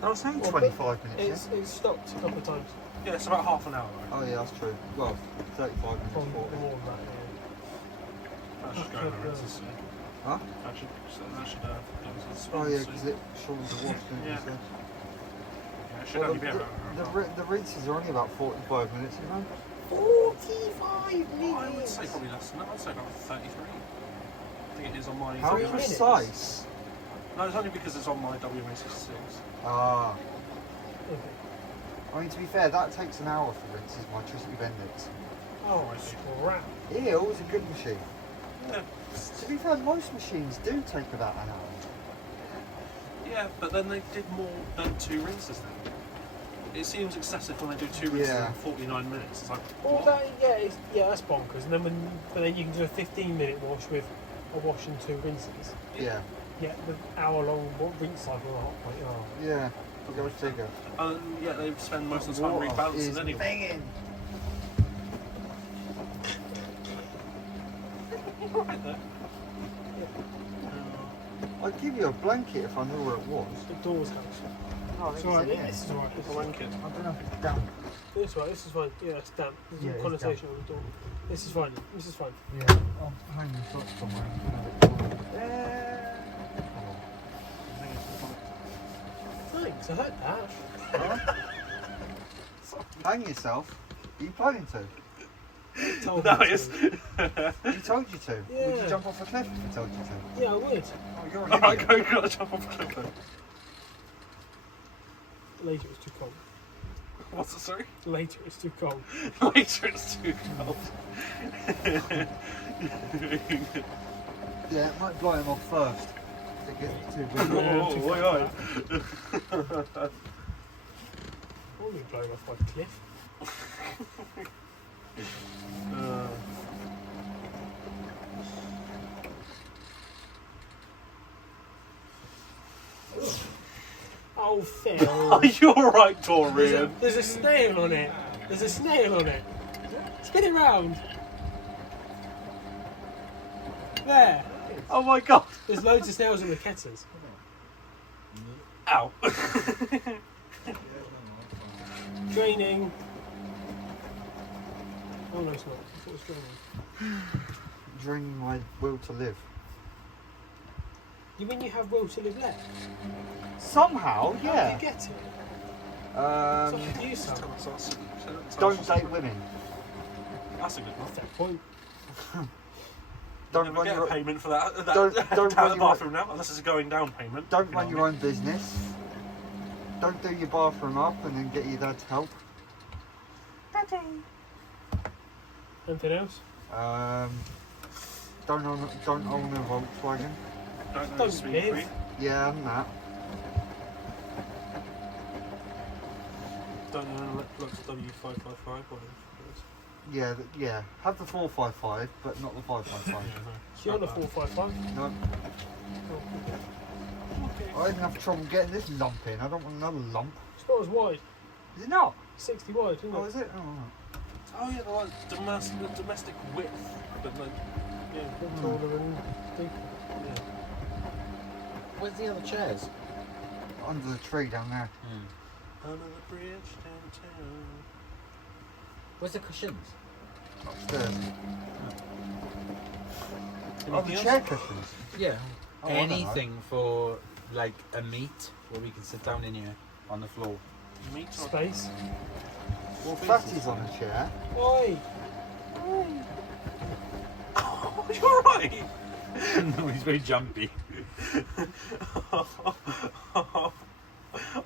I was saying Well, 25 minutes, It's stopped a couple of times. Yeah, it's about half an hour though. yeah? Oh yeah, that's true. Well, 35 minutes, From 40. more than that, That should go in the rinses soon. Huh? That should go into the spoon Oh yeah, soon. because it shortens the wash, didn't Yeah. it? So- Yeah, it should Well, only be about the rinses are only about 45 minutes, you know? 45 I would say probably less than that. I'd say about 33. I think it is on my How 3 minutes? precise? No, it's only because it's on my WMA66. Ah. Okay. I mean, to be fair, that takes an hour for rinses, my Tristy Bendix. Oh, crap. Eel is a good machine. Yeah. To be fair, most machines do take about an hour. Yeah, but then they did more than 2 rinses then. It seems excessive when they do 2 rinses Yeah. in 49 minutes. It's like, Well, what? that's bonkers. And then but then you can do a 15-minute wash with a wash and 2 rinses. Yeah. Yeah, the hour-long rinse cycle on a hot point. Oh. Yeah. Go figure. Yeah, they spend most of the time Water rebalancing is anyway. banging. Right there. I'd give you a blanket if I knew where it was. The door's house. Oh, It's alright, this is alright. It's a blanket. I don't know if it's damp. This right, this is fine. Yeah, it's damp. There's Yeah, a it's connotation on the door. This is fine. This is fine. Yeah, I'll hang the socks somewhere. thanks, I heard that. Huh? Hang yourself. Are you planning to? Told No, me it's. to. He told you to. Would Yeah. you jump off a cliff if he told you to? Yeah, I would. Oh, you're an Alright, idiot. go, gotta jump off a cliff then. Later it's too cold. What's it, sorry? Later it's too cold. Later it's too cold. Yeah, it might blow him off first. If it gets too big. Oh, oi, oi. I won't be blown off by a cliff. Oh, Phil. Are you alright, Torian? There's a snail on it. There's a snail on it. Spin it round. There. Oh my god. There's loads of snails on the ketters. Ow. Draining. Oh no, it's not. I thought it was draining. Draining my will to live. You mean you have will to live left? Somehow, How did yeah. you get it? So I could use some. Don't date women. That's a good one. Fair point. Don't Never run get your a payment for that. don't Down run the your- bathroom now, unless it's a going down payment. don't You run know your what own business. Don't do your bathroom up and then get your dad to help. Anything else? Don't own a Volkswagen. I mean? Don't Don't speak live. free. Yeah, and that. Don't know Electrolux W555 whatever it is. Yeah, yeah. Have the 455, but not the 555. Yeah, no. So you're on a 455. No, I even have trouble getting this lump in. I don't want another lump. It's not as wide. Is it not? 60 wide, isn't Oh, it? is it? Oh, right. Oh yeah, the like domestic width, but like, yeah, Taller and deeper. yeah. Where's the other chairs? Under the tree down there. Under the bridge downtown. Where's the cushions? Upstairs. Oh, the Anything chair else? cushions. Yeah. Oh, I don't know. Anything for like a meet where we can sit down in here on the floor. Meat or Space. Well, Fatty's on a chair. Oi! Oh, you're right. No, he's very jumpy. I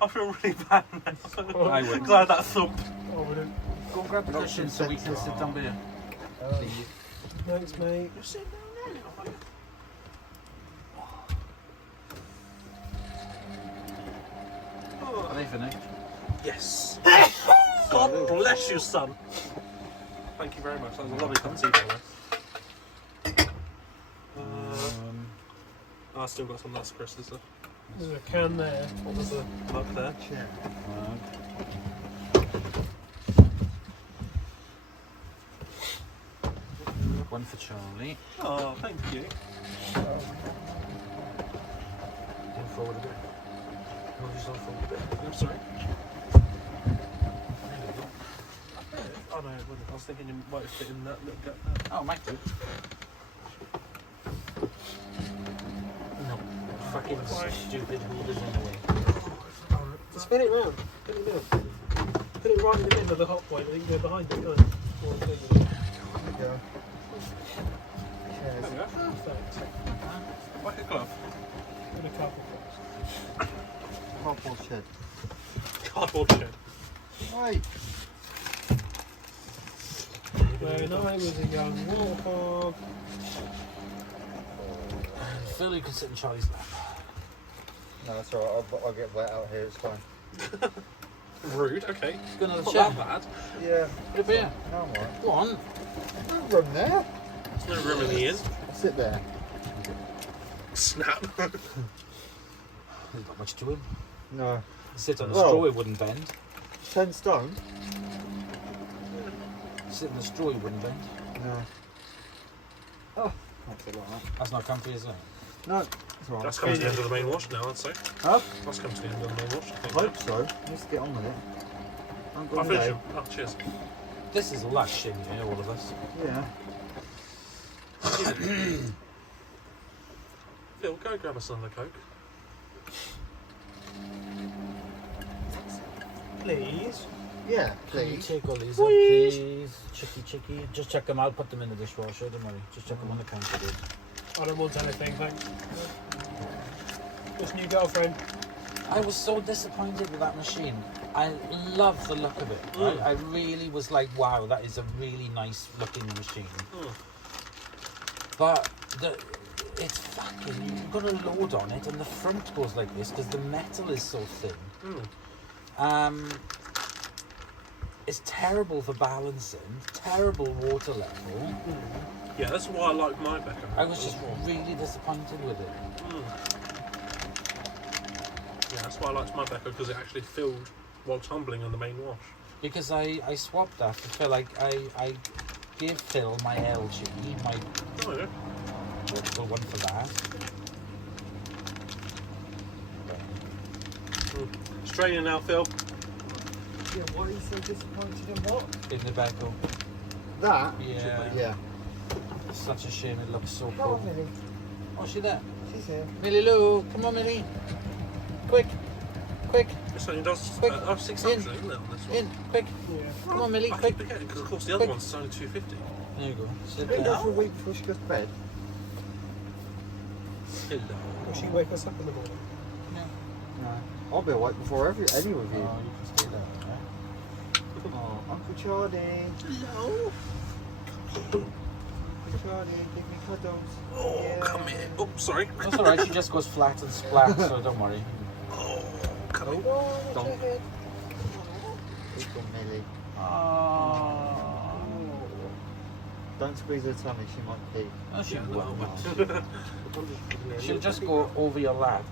feel really bad now. I would. Glad that thump. I wouldn't. Go and grab the Not cushions so we can sit down here. Thanks, mate. You're sitting down there. Are they finished? Yes. God bless you, son. Thank you very much. That was a lovely cup of tea, by the way. I still got some last Christmas stuff. There's a can there. What was the mug there? Chair. One for Charlie. Oh, thank you. Go forward a bit. Move yourself forward a bit. I'm sorry. Oh no, I was thinking you might fit in that little gap there. Oh, might do. No, fucking stupid holders in the way. Spin it round. Put it in the middle. Put it right in the middle of the hot point and you can go behind it, can't you? Or the thing. There we go. Chairs. There we go. Perfect. Like a glove. With a couple of Cardboard shed. Cardboard shed. Right. When I was a young warthog. Phil, you can sit in Charlie's lap. No, that's alright. I'll get wet out here. It's fine. Rude, okay. Go another Not chair. that bad. Yeah. Put it here. No, I'm alright. Go on. No room there. There's no room in the inn. Sit there. Snap. There's not much to him. No. Sit on a Well- straw, it wouldn't bend. 10 stone? Sit on a straw, it wouldn't bend. No. Don't feel like that. That's not comfy, is it? No. It's alright. That's come to the end of the main wash now, I'd say. Huh? That's come to the end of the main wash. I hope so. Let's get on with it. I'm I'll going finish to it. Oh, cheers. This is lush in here, all of us. Yeah. Phil, go grab us another Coke. Please. Yeah, Can you please. take all these up, please? Chicky. Just check them. I'll put them in the dishwasher. Don't worry. Just check them on the counter, dude. I don't want anything, thanks. What's new girlfriend? I was so disappointed with that machine. I love the look of it. Right? I really was like, wow, that is a really nice looking machine. But it's fucking, you've got a load on it and the front goes like this because the metal is so thin. It's terrible for balancing, terrible water level. Yeah, that's why I like my Becca. I was just really disappointed with it. Yeah, that's why I liked my Becca, because it actually filled while tumbling on the main wash. Because I swapped that for Phil. I gave Phil my LG, my Oh yeah. portable one for that. Straining now, Phil. Yeah, why are you so disappointed in what? In the Becco. That? Yeah. Yeah. It's such a shame, it looks so Come cool. on, Millie. Oh, she there? She's here. Millie Lou, come on, Millie. Quick. This only does Quick. 600, isn't it? On this one? In, quick. Come on, Millie, I quick. keep forgetting, because of course the other Quick. one's only 250. There you go. Sit Been there down. for a week before she goes to bed. Hello. Will she wake us up in the morning? No. I'll be awake before any of you. Oh, you can stay there, right? Oh, Uncle Charlie. Hello. Uncle Charlie, give me cuddles. Oh, Yeah. come here. Oh, sorry. That's alright, she just goes flat and splat, so don't worry. Oh, come here. Don't. Good one, Millie. Oh. Don't squeeze her tummy, she might pee. No, she Yeah, won't. no. She'll just go over your lap,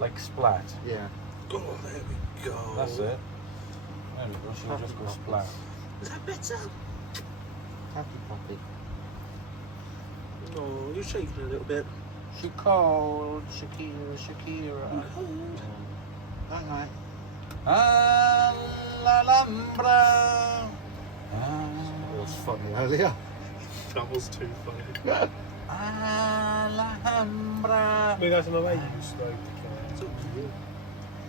like splat. Yeah. Oh, there we go. That's it. There we go, she'll just go splat. Is that better? Happy puppy. Oh, you're shaking a little bit. She called Shakira. Night night. Alhambra. It was funny earlier. That was too funny. Alhambra. We go to my way, you slow So cute.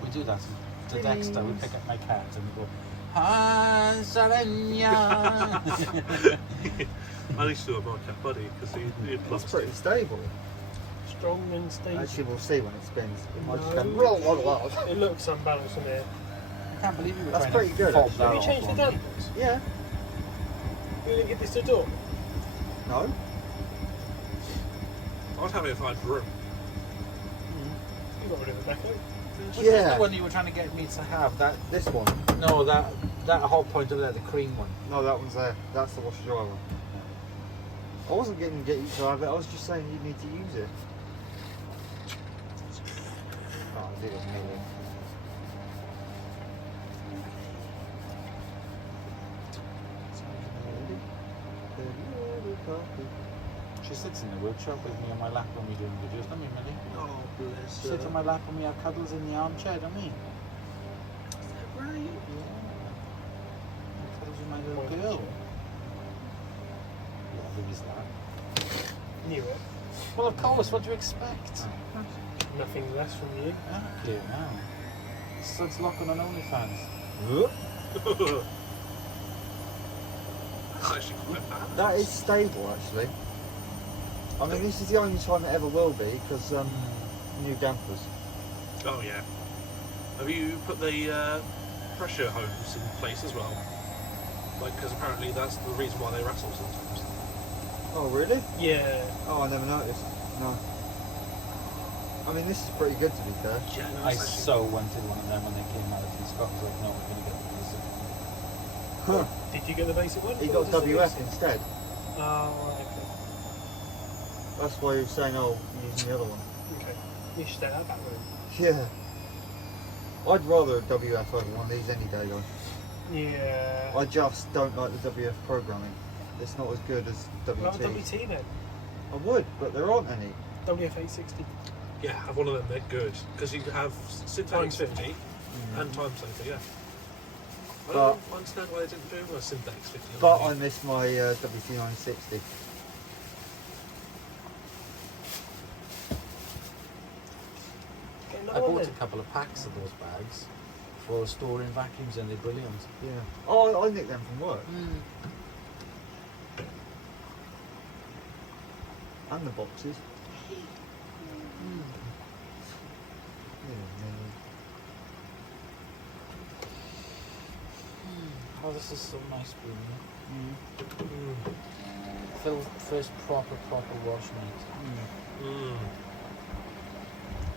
We do that to Dexter. We pick up my cat and we go, "Ah, Savenya." I need to do a vodka buddy, because he'd love It's to. pretty stable. Strong and stable. Actually, we'll see when it spins. It might just No. go roll, roll, roll. It looks unbalanced in here. I can't believe you were That's trying pretty to good, fob actually. that Have you off changed the on me. dampers? Yeah. You didn't get this to door? No. I'd have it if I had room. You got rid of the back light. Was Yeah. this the one you were trying to get me to have? That This one. no, that Hotpoint over there, the cream one. No, that one's there. That's the washer dryer one. I wasn't going to get you to have it. I was just saying you need to use it. Oh, I did it, Millie. She sits in the workshop with me on my lap when we're doing videos, don't we, Millie? Oh, bless Sit on my lap when we have cuddles in the armchair, don't we? Right. Yeah. Cuddles with my little girl. Yeah, who is that? Knew it. Well, of course, what do you expect? Nothing less from you. Ah, dear now. Stud's locking on OnlyFans. That's actually quite bad. That is stable, actually. I mean, this is the only time it ever will be, because new dampers. Oh, yeah. Have you put the pressure hose in place as well? Like, because apparently that's the reason why they rattle sometimes. Oh, really? Yeah. Oh, I never noticed. No. I mean, this is pretty good, to be fair. Yeah, no, I it's actually... so wanted one of them when they came out in Scotland. I was like, no, we're going to get the basic. Huh. Did you get the basic one? He Or got was it WF the- instead. Oh, right, That's why you were saying, oh, you're using the other one. okay. You should stay that back room. Yeah. I'd rather a WF over one of these any day, though. Yeah. I just don't like the WF programming. It's not as good as WT. Well, WT then. I would, but there aren't any. WF860. Yeah, have one of them, they're good. Because you have Syntax Times 50 and Time Saver, yeah. I But- don't understand why they didn't do a Syntax 50. But I miss my WT960. Get I another one bought a then. couple of packs of those bags for storing vacuums and they're brilliant. Yeah. Oh, I nicked them from work. And the boxes. Oh, this is so nice, Bruno. Phil's first proper wash meat.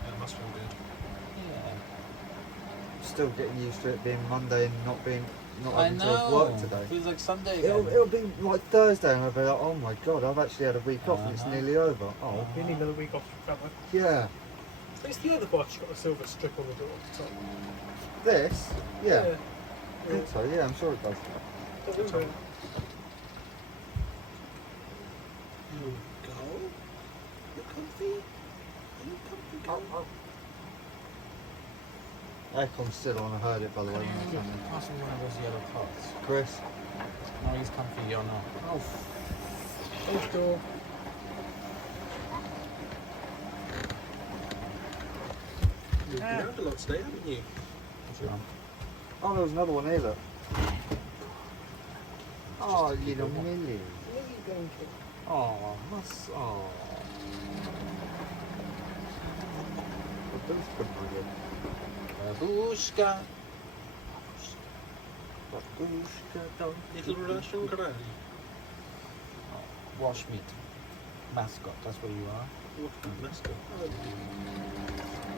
That must feel good. Yeah. Still getting used to it being Monday and not I having to have work know. today. Feels like Sunday again. It'll be like Thursday and I'll be like, oh my god, I've actually had a week off and it's nearly over. Oh, You need another week off from that. yeah. It's the other watch got a silver strip on the door at the top. This? Yeah. Yeah. I think so, yeah, I'm sure it does. Doesn't it? Go. You're comfy. Are you comfy? Go. Aircon's still on, I heard it by the way. when I was on it. Pass me one of those yellow pots. Chris? No, he's comfy, you're not. Oh, Close door. You've been out a lot today, haven't you? oh, there was another one here, look. Oh, little Millie. Oh, that's... Oh. Babushka, Babushka. Babushka, don't... Little Russian girl. Wash meat. Mascot, that's where you are. Let's go.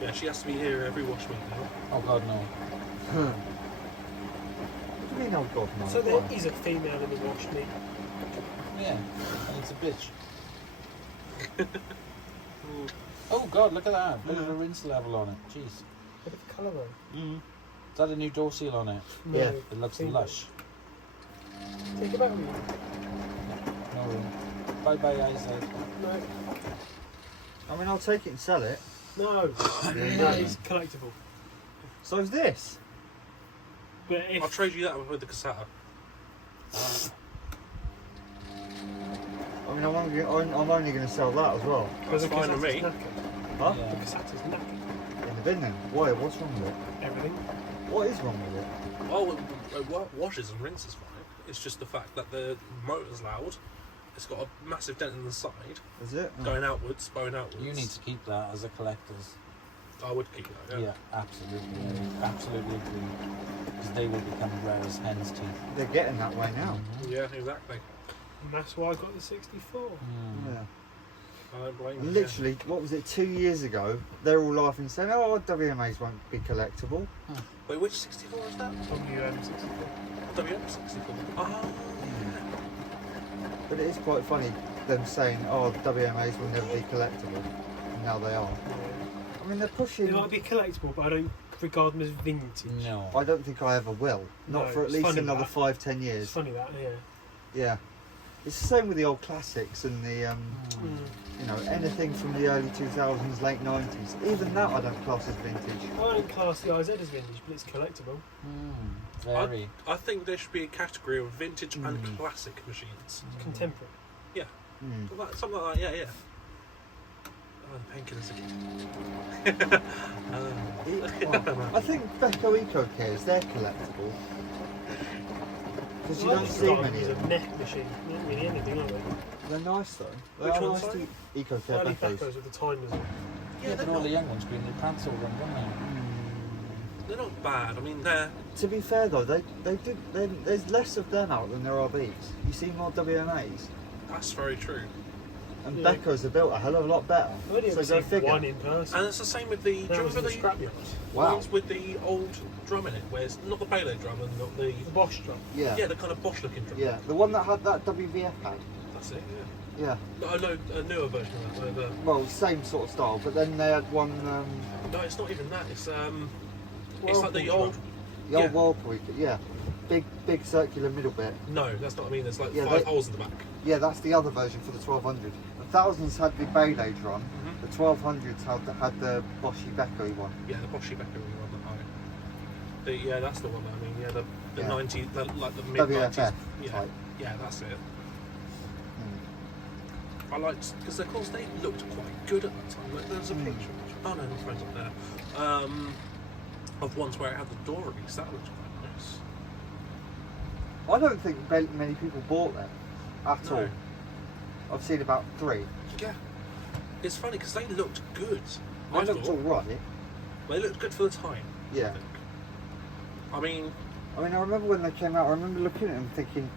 Yeah, she has to be here every wash week now. Oh god, no. What do you mean, oh god, no? So there Why? is a female in the wash meat. Yeah, and it's a bitch. Oh god, look at that. Bit of a rinse level on it. Jeez. Look at the colour though. Is that a new door seal on it? No. Yeah. It looks Female. lush. Take it back with you. No room. Bye bye, Isaac. No. I mean, I'll take it and sell it. No. Yeah. That is collectible. So is this. But if I'll trade you that with the cassette. I mean, I'm only going to sell that as well. That's the fine with cassette's me. knackered. Huh? Yeah. The cassette's knackered. In the bin then. Why? What's wrong with it? Everything. What is wrong with it? Oh, it washes and rinses fine. It's just the fact that the motor's loud. It's got a massive dent in the side, Is it? Oh. going outwards, bowing outwards. You need to keep that as a collector's. I would keep that, Yeah, absolutely. Yeah, absolutely agree. Because they will become rare as hen's teeth. They're getting that way now. Yeah, exactly. And that's why I got the 64. Yeah. I don't blame And you. literally, what was it, 2 years ago, they're all laughing saying, oh, WMAs won't be collectible. Yeah. Wait, which 64 is that? WM64. WM64. Oh, But it is quite funny, them saying, oh, WMAs will never be collectible. And now they are. I mean, they're pushing... They might be collectible, but I don't regard them as vintage. No. I don't think I ever will. Not No, for at it's least funny another that. 5-10 It's years. funny that, yeah. Yeah. It's the same with the old classics and the, you know, anything from the early 2000s, late 90s. Even that I don't class as vintage. I don't class the IZ as vintage, but it's collectible. Very. I think there should be a category of vintage and classic machines. Contemporary. Something like that, yeah. Oh, the painkillers again. I think Beko Eco Cares, they're collectible. Because you don't see many It's of a them. neck machine, not really anything, are they? They're nice though. They Which are ones, nice sorry? to Eco Care Early Bekos. Becos with the timers on. Yeah, but all the young ones green their pants over them, don't They're not bad. I mean, they're... To be fair though, there's less of them out than there are Bs. You see more WMAs. That's very true. And Yeah. Bekos are built a hell of a lot better. I've only So ever go seen figure. one in person. And it's the same with the... Do you That was remember in the the scrapyard. Wow. ones with the old drum in it, where it's not the payload drum and not the... The Bosch drum. Yeah. Yeah, the kind of Bosch looking drum. Yeah. The one that had that WVF pad. That's it, Yeah. yeah. No, a newer version of that. No, Well, same sort of style, but then they had one, no, it's not even that. It's Whirlpool like the drum. old... the old Yeah. Whirlpool, yeah. Big circular middle bit. No, that's not what I mean. There's like Yeah, 5 they- holes in the back. Yeah, that's the other version for the 1200. The 1000s had the Baylay drum. The 1200s had the Boschy Beko one. Yeah, the Boschy Becker one. Yeah, that's the one. I mean, yeah, the Yeah. 90s, like the mid 90s. WFF Yeah, type. yeah, that's it. I liked because of course they looked quite good at that time. Like, there's a picture. Oh no, my phone's up there. of ones where it had the door release. That looked quite nice. I don't think many people bought them at No. all. I've seen about 3. Yeah. It's funny because they looked good. They looked alright. They looked good for the time. Yeah. I mean, I remember when they came out, I remember looking at them thinking,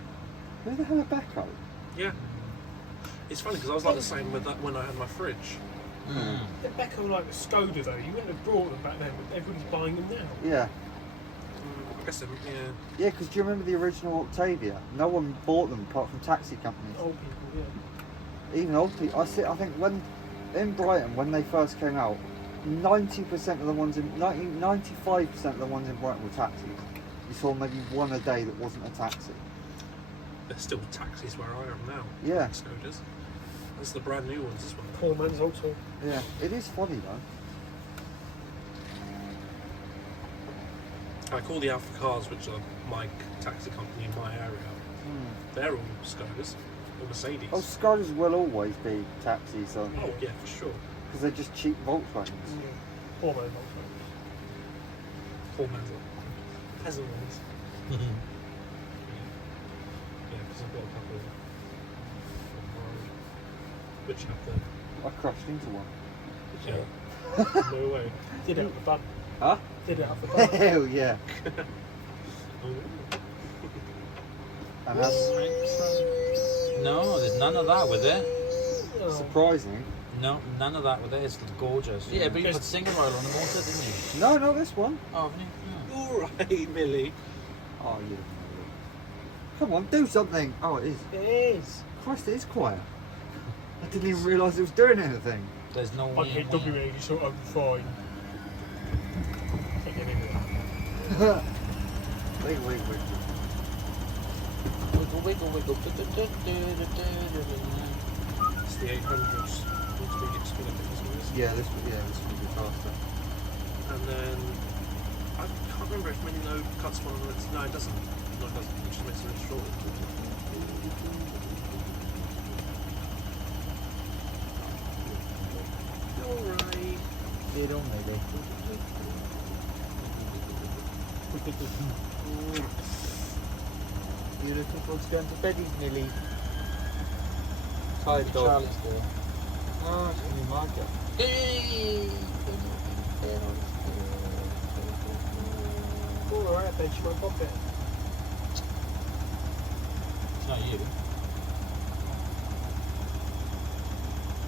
who the hell are Becco? yeah. It's funny because I was like the same with that when I had my fridge. They're back on like a Skoda though. You wouldn't have brought them back then, but everybody's buying them now. Yeah. I guess, yeah. Yeah, because do you remember the original Octavia? No one bought them apart from taxi companies. Old people, yeah. Even old people. I think when in Brighton, when they first came out, 90% of the ones in 95% of the ones in Brighton were taxis. You saw maybe one a day that wasn't a taxi. There's still taxis where I am now. Yeah. Skodas. That's the brand new ones as well. Poor man's also. Yeah, it is funny though. Like all the Alpha cars, which are my taxi company in my area, they're all Skodas or Mercedes. Oh, Skodas will always be taxis, though, Oh, yeah, for sure. because they're just cheap Volkswagens. Yeah. Poor man's also. Poor man's Peasant ones. Yeah, because I've got a couple of which have the I crashed into one. yeah. No way. Did it out the bum. Huh? Did it out the bum. Hell yeah. And that's No, there's none of that with it. Oh. surprising. No, none of that with it. It's gorgeous. Yeah, but you put single oil on the motor, didn't you? No, not this one. Oh, haven't you? All right, Millie. Oh, you. Come on, do something. Oh, it is. It is. Christ, it is quiet. I didn't even realise it was doing anything. There's no I way. hit WA, so I'm fine. Can't get into that. Wait. Wiggle, wiggle, wiggle. It's the 800s. Need to be explained, isn't it? Yeah, this would be faster. And then I can't remember if mini load cuts one of it. No, it doesn't. No, it doesn't. It just makes it shorter. Alright. Get on, maybe. You looking forward to going to beddies, Millie? Tired dog. Charlie's there. Oh, it's gonna be my girl. Alright, then she won't pop it. It's not you.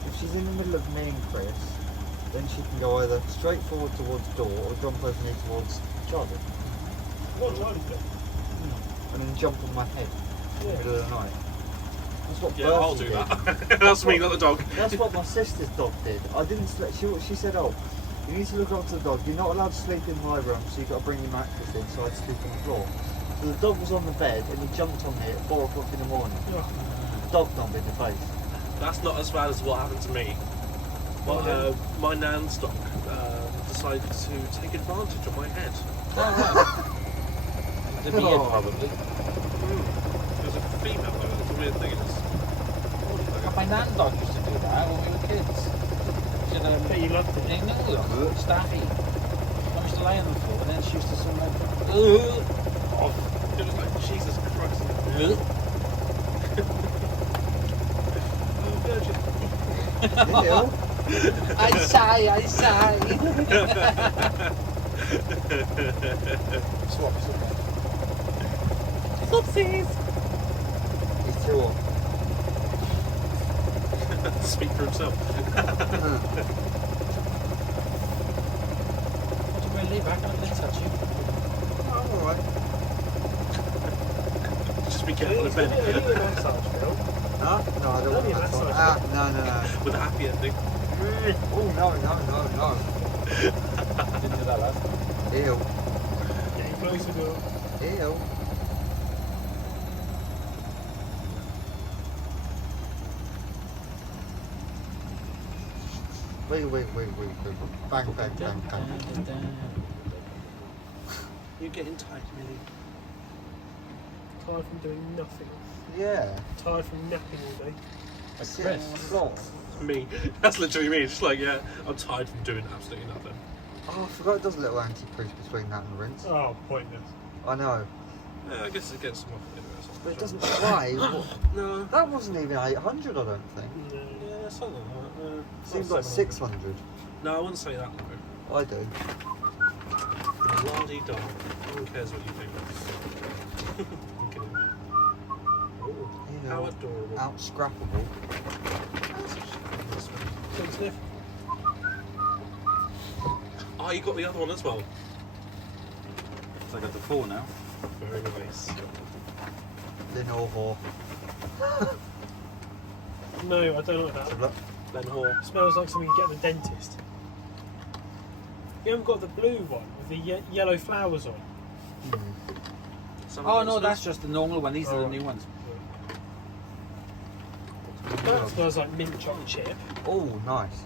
If she's in the middle of me and Chris, then she can go either straight forward towards door or jump over me towards Charlie. What Charlie did? And then jump on my head in the middle of the night. That's what Yeah, Bertie I'll do did. that. That's me, not the dog. That's what my sister's dog did. I didn't sleep. She said, oh, you need to look after the dog. You're not allowed to sleep in my room, so you've got to bring your mattress in, so I had to sleep on the floor. So the dog was on the bed and he jumped on me at 4 o'clock in the morning. Oh. Dog thumped in the face. That's not as bad as what happened to me. But, my nan's dog decided to take advantage of my head. The beard, Oh. probably. It was a female though, that's the weird thing is. My nan dog used to do that when we were kids. She had But you loved it. Staffy. I used to lay on the floor and then she used to sort of like, Oh, it was like, Jesus Christ. Oh, virgin. Ew. I sigh. Swaps. Oopsies. He's too old. Speak for himself. What do we leave? I'm not going to touch you. I'm alright. Just be careful of Only Ben. a massage, Phil. Huh? No, I don't Only want a that. massage. No. With a happy ending. Oh, no. Didn't do that last. Ew. Getting closer, Will. Ew. Wait. Bang. You're getting tired, Millie. Tired from doing nothing. Yeah. Tired from napping all day. Sit on the floor. Me. That's literally me. It's just like, yeah, I'm tired from doing absolutely nothing. Oh, I forgot it does a little anti-crease between that and the rinse. Oh, pointless. I know. Yeah, I guess it gets them off anyway. But it doesn't weigh. No. That wasn't even 800, I don't think. Yeah, something like that. Seems like 600. No, I wouldn't say that though. I do. La-di-da. No one cares what you think. I'm kidding. You How know, adorable. out scrappable. Take a sniff. Oh, you got the other one as well. So I got the 4 now. Very nice. Lenovo. No, I don't like that. Look. Then Hall. Smells like something you get at the dentist. You haven't got the blue one with the yellow flowers on. Oh no, that's just the normal one. These are the new ones. That smells like mint chocolate chip. Oh, nice.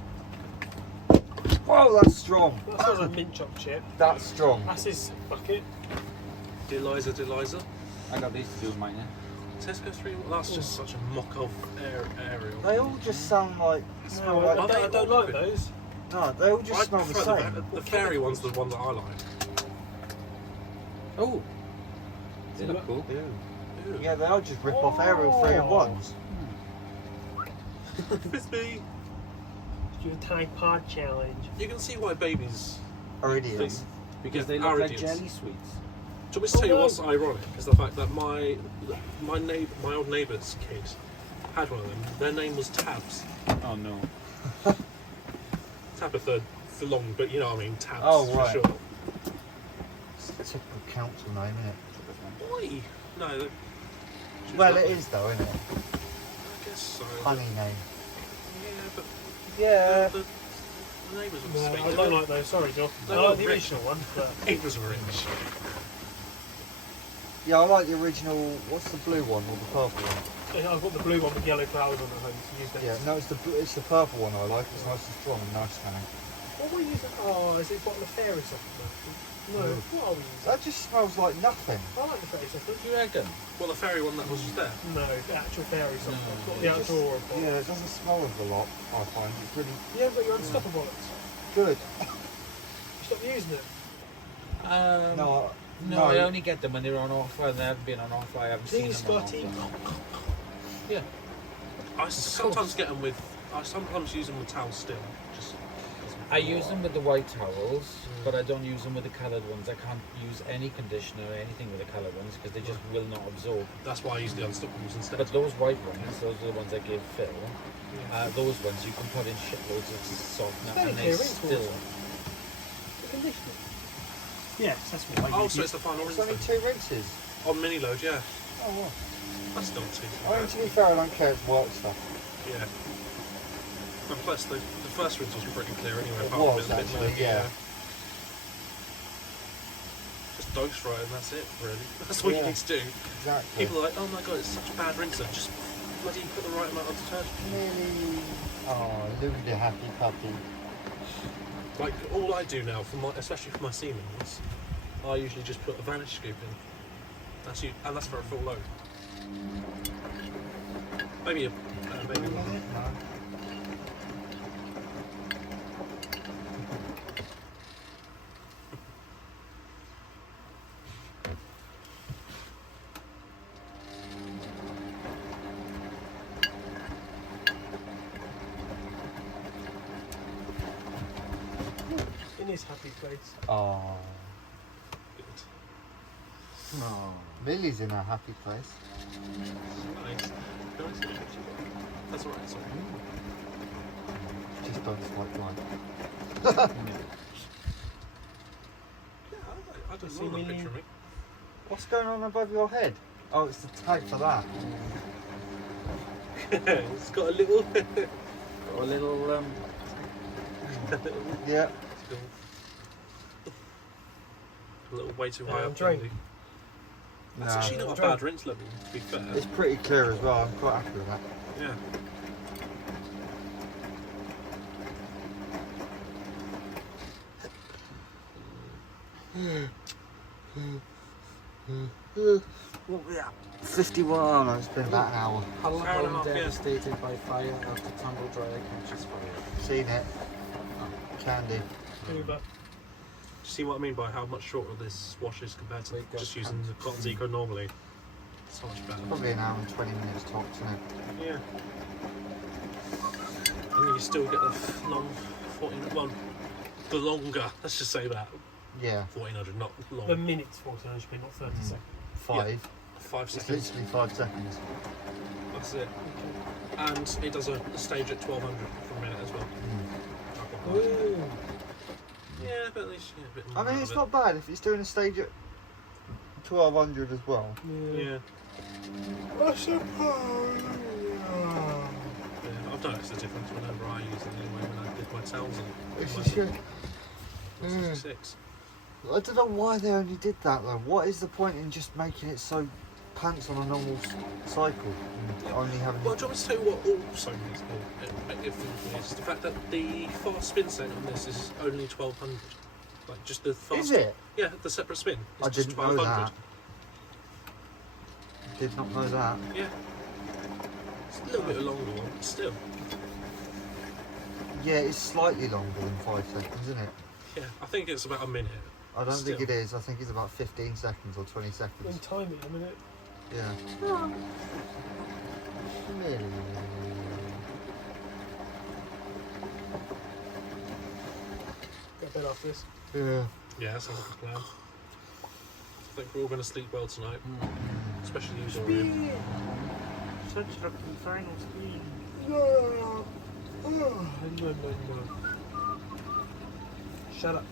Whoa, that's strong. That smells like mint chocolate chip. That's strong. That's his bucket. Deliza. I got these to do with mine. Tesco 3. That's just such a mock of Ariel. They all just sound like, smell No, like. I don't like those. No, they all just I smell the prefer same. The fairy one's the one that I like. Oh, they look cool. Ew. Yeah, they are just rip-off Ariel 3-in-1s. Frisbee. Do a Tide Pod challenge. You can see why babies Are idiots. Because they Are look like idiots. jelly sweets. Do you want me to tell you what's ironic? Is the fact that my old neighbour's kid had one of them. Their name was Tabs. Oh no. Tabitha for long, but you know what I mean, Tabs Oh, for right. sure. It's a typical council name, isn't it? Why? No. She's Well, lovely. it is though, isn't it? I guess so. Funny name. Yeah, but Yeah. the neighbours were No, sweet. I don't like those. Sorry, Joe. They I like were the rich. original one. But It was rich. Yeah, I like the original. What's the blue one or the purple one? I've got the blue one with yellow flowers on at home to use that. Yeah, no, it's the purple one I like. It's nice and strong and nice smelling. What are we using? Oh, is it bottle of fairy something? No, what are we using? That just smells like nothing. I like the fairy something. Do you reckon? Well, the fairy one that was just there. No, the actual fairy something. No, Not the actual aura bottle. Yeah, it doesn't smell of a lot. I find it's really You haven't got your unstoppable bollocks. good. Stop using it. No, No, I only get them when they're on offer, and they haven't been on offer. I haven't seen Please, them on Scotty. offer. Yeah. I sometimes get them with. I sometimes use them with towels still. Just. I use them with the white towels, but I don't use them with the coloured ones. I can't use any conditioner or anything with the coloured ones because they just will not absorb. That's why I use the unstoppables instead. But those white ones, those are the ones I give Phil. Those ones you can put in shitloads of softener and they Very clear, still. The conditioner. Yes, that's what I Oh, use. so it's the final it's rinse only then? 2 rinses. On mini load, yeah. Oh, what? That's not too I mean, bad. to be fair, I don't care. It's work stuff. Yeah. And plus, the first rinse was pretty clear anyway. It apart was from a bit actually, murky, yeah. Just dose right and that's it, really. That's all you Yeah. need to do. Exactly. People are like, oh my god, it's such a bad rinser. Just bloody put the right amount of detergent. Nearly. Oh, Louis the happy puppy. Like, all I do now, especially for my Siemens, I usually just put a vanish scoop in. And that's for a full load. Maybe maybe one. No. In his happy place. Oh. Good. Oh. Lily's in a happy place. Nice. Can I see the picture? That's alright, sorry. Just don't swipe right. Yeah, I don't See know that me? picture of me. What's going on above your head? Oh, it's the tag for that. It's got a little. Or a little Yeah. A little way too high I'm up. trying. Andy. That's No. actually not a bad rinse level, to be fair. It's pretty clear as well. I'm quite happy with that. Yeah. What we at? 51. Oh, it's been about an hour. Hull Hour and a home half, yeah. devastated by fire after tumble dryer catches fire. Seen it. Candy. Uber. See what I mean by how much shorter this wash is compared to just using the Cotton Eco normally? So much better. Probably an hour and 20 minutes tops, isn't it? Yeah. And you still get the long 14, well, the longer, let's just say that. Yeah. 1400, not long. The minute's 1400p, not 30 seconds. 5. 5 It's seconds. literally 5 seconds. That's it. And it does a stage at 1200 for a minute as well. Ooh. Yeah, but at least you get a bit more I mean, out it's of not bad if it's doing a stage at 1200 as well. it. Yeah. I suppose. Yeah, I've noticed the difference whenever I use it anyway, when I did my towels It's in. a shame. 66. I don't know why they only did that though. What is the point in just making it so pants on a normal cycle? And only having. Well, do you want me to tell you what also makes it is the fact that the fast spin set on this is only 1200. Like just the fast. Is it? Yeah, the separate spin. Is I just didn't know 1200. that. Did not know that. Yeah. It's a little bit longer one, but still. Yeah, it's slightly longer than 5 seconds, isn't it? Yeah, I think it's about a minute. I don't think Still. it is. I think it's about 15 seconds or 20 In seconds. time it a minute. Yeah. Get a bed after this. Yeah. Yeah, that sounds like a plan. I think we're all going to sleep well tonight, especially you, Dorian. Such a final speed. No. No. Shut up.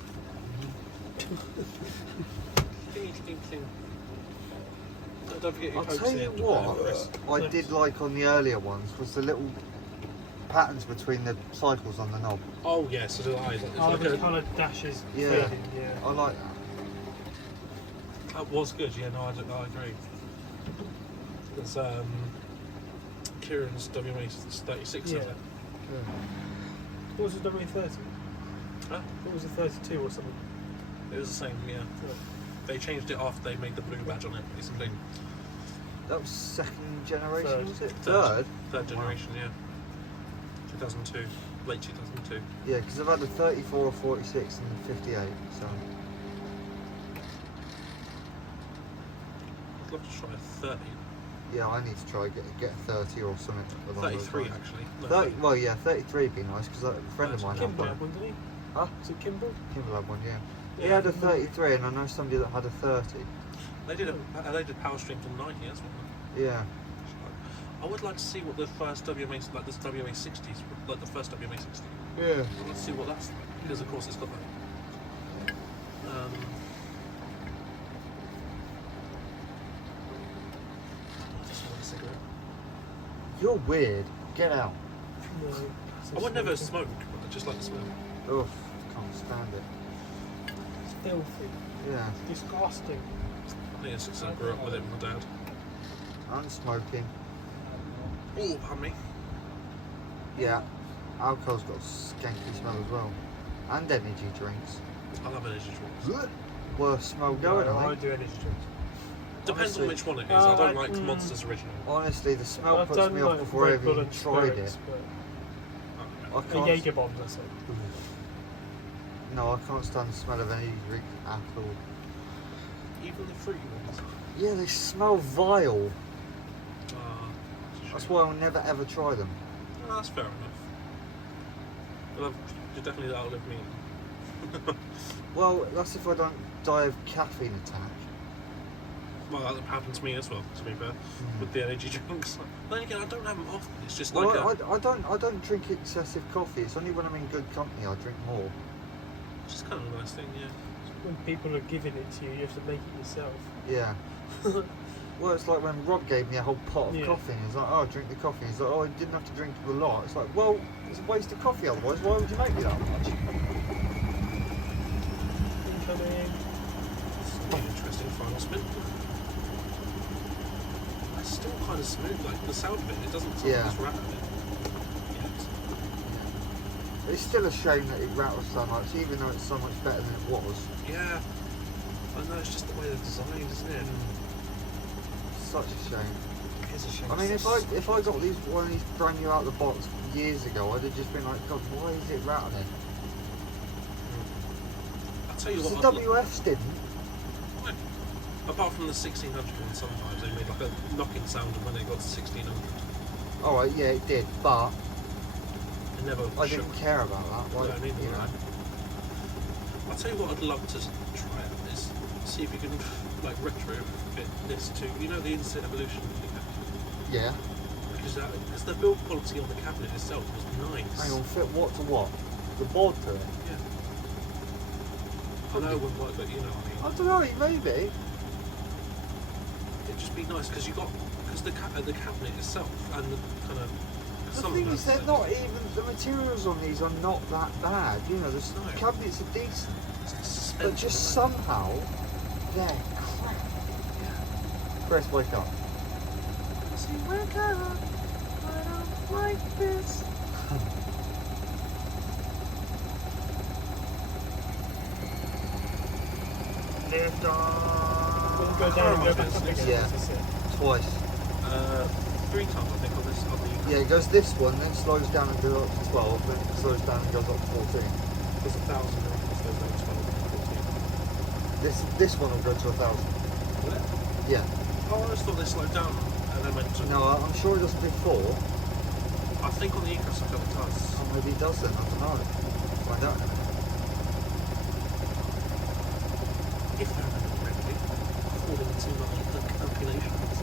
Cling, cling, cling. Don't forget your I'll Cokes tell in you Japan, what Chris. I did like on the earlier ones was the little patterns between the cycles on the knob. Oh yeah, so do I. It's Oh, like the a, colour dashes Yeah. fading, yeah. I like that. that was good. Yeah, no, I agree. It's Kieran's WMA36. Yeah. Isn't it? What was the W30? Huh? What was the 32 or something? It was the same. Yeah. They changed it after they made the blue badge on it. Recently. That was second generation, Third. was it? Third. Third? Third generation. Yeah. 2002, late 2002. Yeah, because I've had the 34, 46 and the 58, so... I'd love to try a 30. Yeah, I need to try get a 30 or something. along those 33 lines. actually. No, 30, well, yeah, 33 would be nice, because a friend of mine had Kimball had one. one, didn't he? Huh? Was it Kimball? Kimball had one, yeah. He Yeah. had a 33, and I know somebody that had a 30. They did power streams on 90 as well. Yeah. I would like to see what the first WMA, like this WMA60s, like the first WMA60. Yeah. I'd like to see what that's like, because of course it's got like, just want a cigarette. You're weird. Get out. No. I would never smoke, but I just like the smell. Oof, can't stand it. It's filthy. Yeah. Disgusting. I think it's just I grew up with it with my dad. And smoking. Oh, pardon me. Yeah. Alcohol's got a skanky smell as well. And energy drinks. I love energy drinks. Worst smell going, No, I I think. do energy drinks. Depends on Honestly. which one it is. I don't like, like Monsters Original. Honestly, the smell I've puts done me off like before I Red Bull even and tried spirits, it. but I the can't. Jaeger bombs, I say. No, I can't stand the smell of energy drink at all. Even the fruity ones. Yeah, they smell vile. It's a That's shame. why I'll never ever try them. Oh, that's fair enough. Well, you're definitely outlive me. Well, that's if I don't die of caffeine attack. Well, that happened to me as well, to be fair, with the energy drinks. But then again, I don't have them often. It's just like Well, I don't drink excessive coffee. It's only when I'm in good company I drink more. it's just kind of a nice thing, yeah. When people are giving it to you, you have to make it yourself. Yeah. Well, it's like when Rob gave me a whole pot of Yeah. coffee and he's like, oh, drink the coffee. He's like, oh, I didn't have to drink a lot. It's like, well, it's a waste of coffee otherwise. Why would you make me that much? Incoming. Quite interesting final spin. It's still kind of smooth, like the sound of it, it doesn't sound Yeah. as rapid. Yet. It's still a shame that it rattles so much, even though it's so much better than it was. Yeah. I know, it's just the way they're designed, isn't it? Such a shame. It is a shame. I mean, if I got one of these brand new out of the box years ago, I'd have just been like, God, why is it rattling? I'd tell you The what. WFs didn't. Apart from the 1600 one, sometimes they made like a knocking sound when they got to 1600. Alright, yeah, it did, but It never I shook. didn't care about that. Like, No, neither you did know. I. I'll tell you what I'd love to try out is see if you can like retrofit this to, you know, the Instant Evolution thing. Yeah. Because the build quality on the cabinet itself was nice. Hang on, fit what to what? The board to it? Yeah. I know it wouldn't work, but you know what I mean. I don't know, maybe. It'd just be nice because the cabinet itself and the kind of. The thing is, they're not even, the materials on these are not that bad. You know, the No. cabinets are decent. It's But just somehow, they're crap. Yeah. Chris, wake up. See, wake up. I don't like this. Lift off. We'll go down and go back up again. Yeah. That's it. Twice. 3 times I think on this. Yeah, it goes this one, then slows down and goes up to 12, then it slows down and goes up to 14. There's 1,000 there, so there's no 12, 14. This one will go to 1,000. Will it? Yeah. Oh, I just thought they slowed down and then went to. No, I'm sure it does before. I think on the Eco stuff it does. Oh, maybe it does then, I don't know. Find out. If I remember correctly, according to the calculations.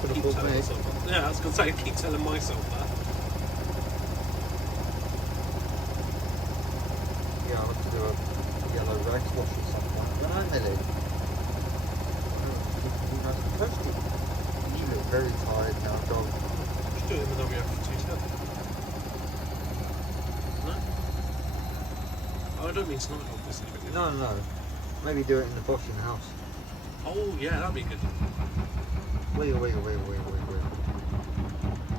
Could have Keep bought telling me. myself that. Yeah, I was going to say, I keep telling myself that. Yeah, I want to do a yellow rags wash or something. When I'm Millie. You look very tired now, dog. Just do it in the WF210. No? Oh, I don't mean tonight, obviously. But No, no. Maybe do it in the bush in the house. Oh, yeah, that'd be good. Wiggle, wiggle, wiggle, wiggle, wiggle, wiggle.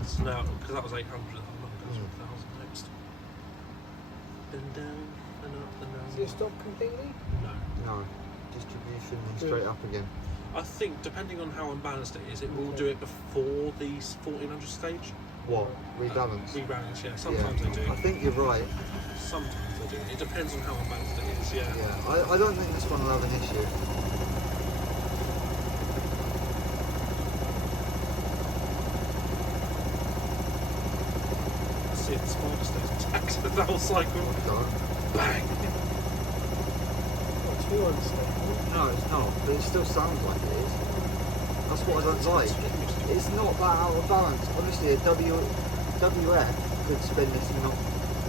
So now, because that was 800, I'm going to go to 1,000 next. Then down, then up, then down. Is it stopped completely? No. No. Distribution and Good. straight up again. I think, depending on how unbalanced it is, it will do it before the 1400 stage. What? Rebalance? Rebalance, yeah. Sometimes Yeah. they do. I think you're right. Sometimes they do. It depends on how unbalanced it is, yeah. Yeah. I don't think this one will have an issue. See if the spider stays intact with the whole cycle. Don't. Bang! Not too unstable. No, it's not. But it still sounds like it is. That's what I don't like. It's not that out of balance. Honestly, a WF could spin this and not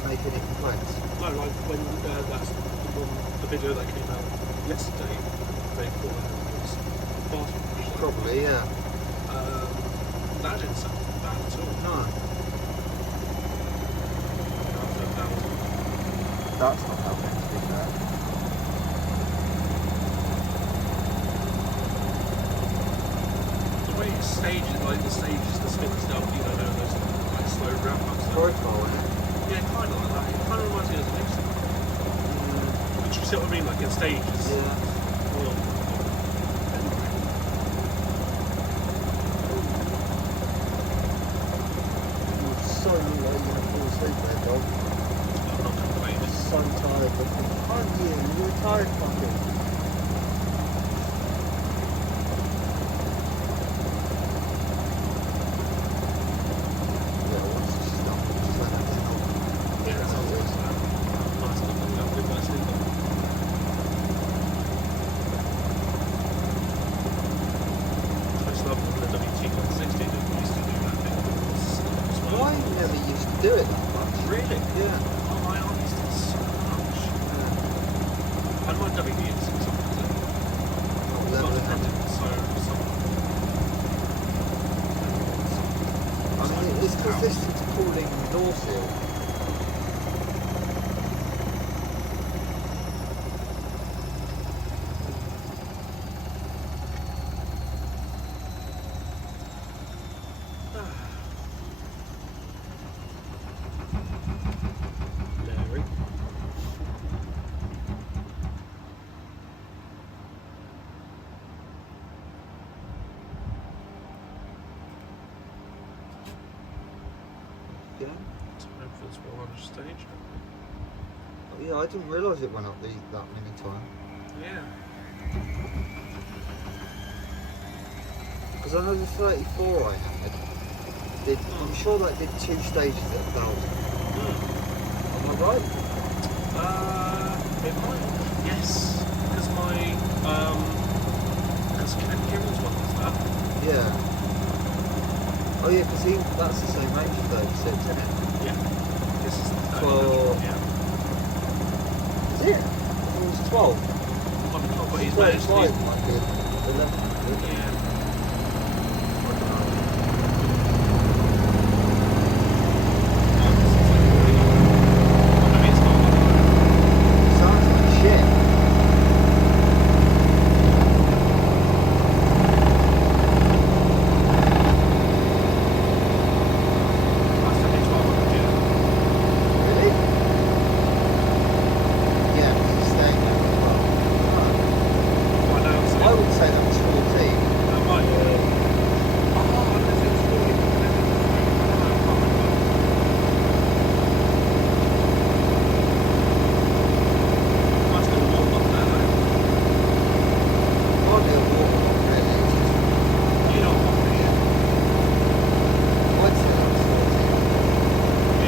make any complaints. No, like when that's the video that came out yesterday, they thought it was fast. Probably, yeah. That didn't sound bad at all. No. After 1,000. That's not helping, to be fair. The way it stages, like the stages, the spin stuff, you know, those like slow ramp ups. Profile, isn't it? Yeah, kind of like that. It kind of reminds me of the next one. But you see what I mean, like in stages. Yeah. Well, anyway. You would so look like you're going to fall asleep there, dog. I'm not complaining. So tired looking. Aren't you? You're a tired fucker. Yeah, once this is done, we'll just let that thing off. Yeah, that's how it is. Nice enough to have a good night's sleep. I just love when the WT160 that used to do that thing. I never used to do it that much. Really? Yeah. Oh, my aunt used to do so much. And my WD6 sometimes it. Not Not level dependent, so I mean, it's because this is cooling door seal. Larry. Yeah. Tom. stage. Yeah, I didn't realise it went up that many times. Yeah. Because I know the 34 I had, I'm sure that did 2 stages at 1,000. Am I right? It might. Yes. Because Kieran's one was that. Yeah. Oh yeah, because that's the same range as 36, isn't it? Yeah. This is the 30. For- Yeah. Is it? It was 12. Might be 12, but he's managed to. 35 might be 11. Yeah. Sounds like shit. Really? Yeah, because it's staying there as well. I would say that was 14. Hardly a water one, really. It's just, I'd say that was 14.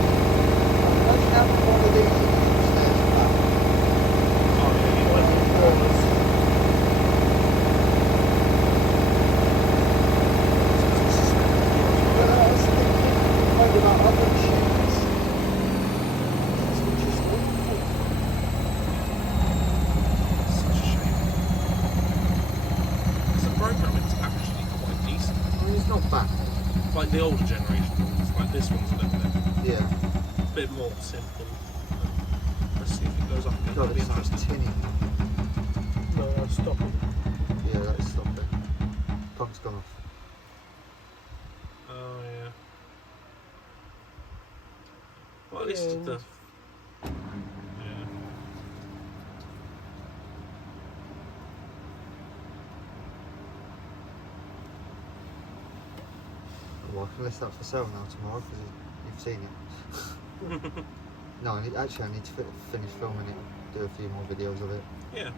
Imagine having one of these upstairs and back. But I was thinking about other machines. It's just awful. Programming's actually quite decent. I mean, it's not bad. Like the older generation ones, like this one's a little Yeah. bit more simple. Let's see if it goes up again. God, That'd be it's just nice. tinny. No, I'll stop it. Yeah, let's stop it. Pump's gone off. Oh yeah. Well, at least Yeah, it does. Yeah. Well, I can list that for sale now tomorrow because you've seen it. No, I need to finish filming it, do a few more videos of it. Yeah.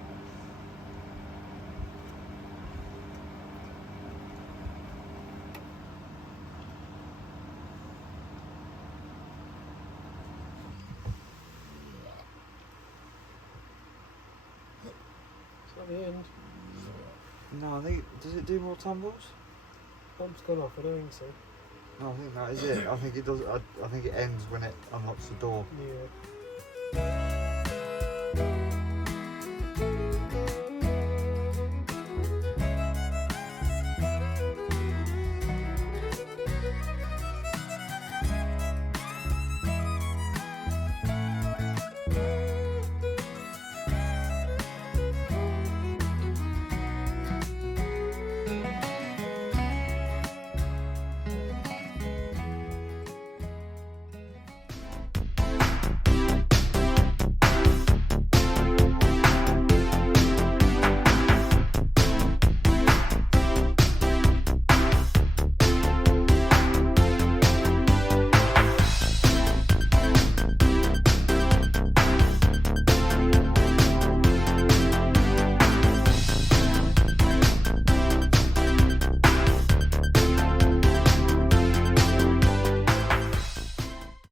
It's not the end. No, I think, does it do more tumbles? Pump's gone off, I don't think so. No, I think that is it. I think it does. I think it ends when it unlocks the door. Yeah.